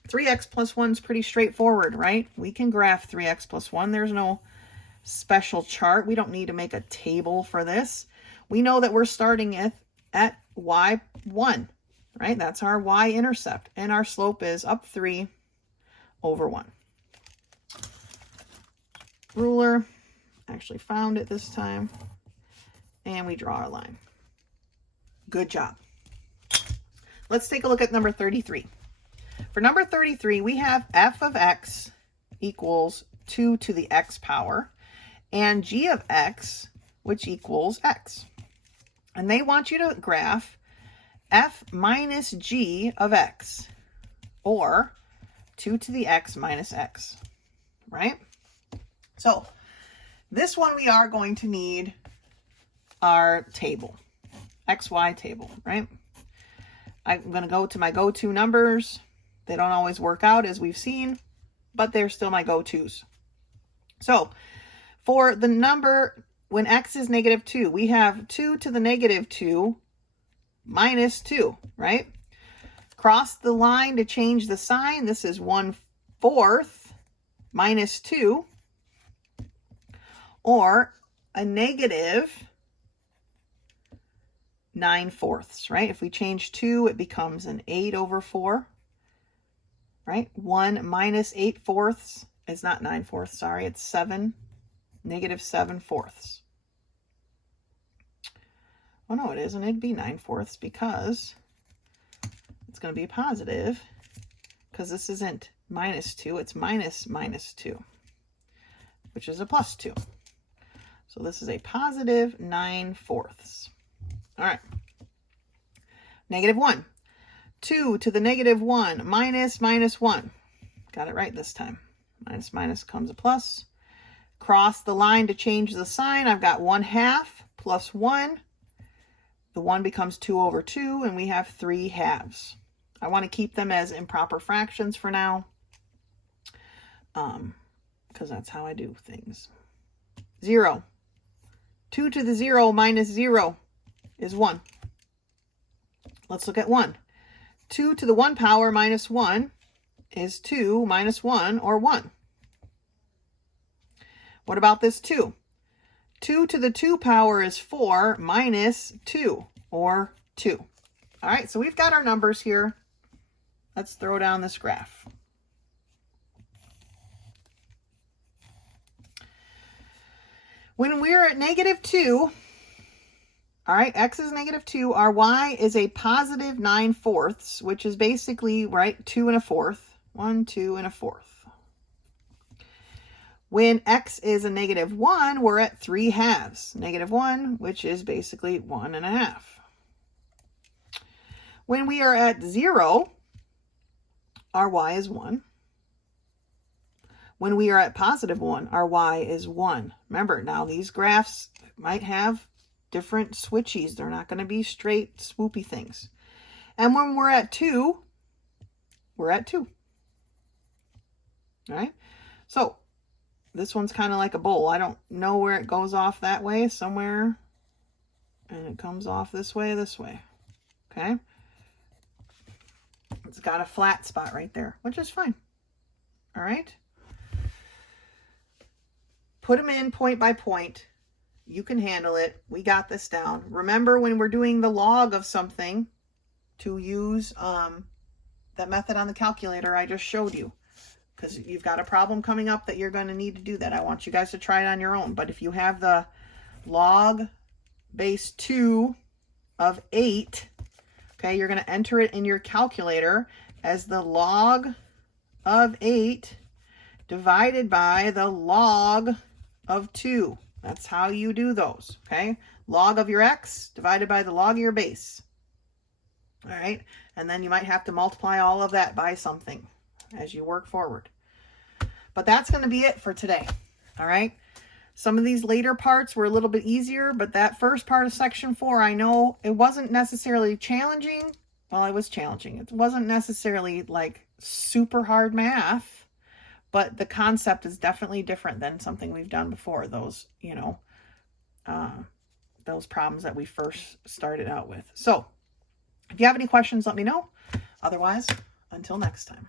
3x plus 1 is pretty straightforward, right? We can graph 3x plus 1. There's no special chart. We don't need to make a table for this. We know that we're starting at y1, right? That's our y-intercept. And our slope is up 3 over 1. Ruler. Actually found it this time. And we draw our line. Good job. Let's take a look at number 33. For number 33, we have f of x equals 2 to the x power and g of x, which equals x. And they want you to graph f minus g of x, or 2 to the x minus x, right? So this one we are going to need our table, XY table, right? I'm going to go to my go-to numbers. They don't always work out as we've seen, but they're still my go-tos. So for the number, when x is -2, we have 2 to the -2 minus 2, right? Cross the line to change the sign. This is 1/4 minus 2, or a negative 9/4, right? If we change 2, it becomes an 8/4, right? 1 minus 8/4 is not 9/4, sorry, it's 7, -7/4. Oh, no, it isn't. It'd be 9/4 because it's going to be positive, because this isn't -2, it's -2, which is a +2. So this is a positive 9/4. All right. -1. 2 to the -1 minus -1. Got it right this time. Minus minus comes a plus. Cross the line to change the sign. I've got 1/2 plus 1. The 1 becomes 2/2, and we have 3/2. I want to keep them as improper fractions for now, because that's how I do things. 0. 2 to the 0 minus 0 is 1. Let's look at 1. 2 to the 1 power minus 1 is 2 minus 1, or 1. What about this 2? 2 to the 2 power is 4 minus 2, or 2. All right, so we've got our numbers here. Let's throw down this graph. When we're at -2, all right, x is -2, our y is a positive 9/4, which is basically, right, 2 1/4. 1, 2 1/4. When x is a -1, we're at 3/2. -1, which is basically 1 1/2. When we are at 0, our y is 1. When we are at +1, our y is 1. Remember, now these graphs might have different switchies. They're not going to be straight swoopy things. And when we're at 2, we're at 2. All right? So this one's kind of like a bowl. I don't know where it goes off that way, somewhere. And it comes off this way. Okay? It's got a flat spot right there, which is fine. All right? Put them in point by point. You can handle it. We got this down. Remember, when we're doing the log of something, to use that method on the calculator I just showed you. Because you've got a problem coming up that you're going to need to do that. I want you guys to try it on your own. But if you have the log base 2 of 8, okay, you're going to enter it in your calculator as the log of 8 divided by the log of 2. That's how you do those, okay? Log of your x divided by the log of your base. All right, and then you might have to multiply all of that by something as you work forward. But that's going to be it for today, all right? Some of these later parts were a little bit easier, but that first part of section 4, I know it wasn't necessarily challenging. Well, it was challenging. It wasn't necessarily like super hard math, but the concept is definitely different than something we've done before. Those, you know, those problems that we first started out with. So if you have any questions, let me know. Otherwise, until next time.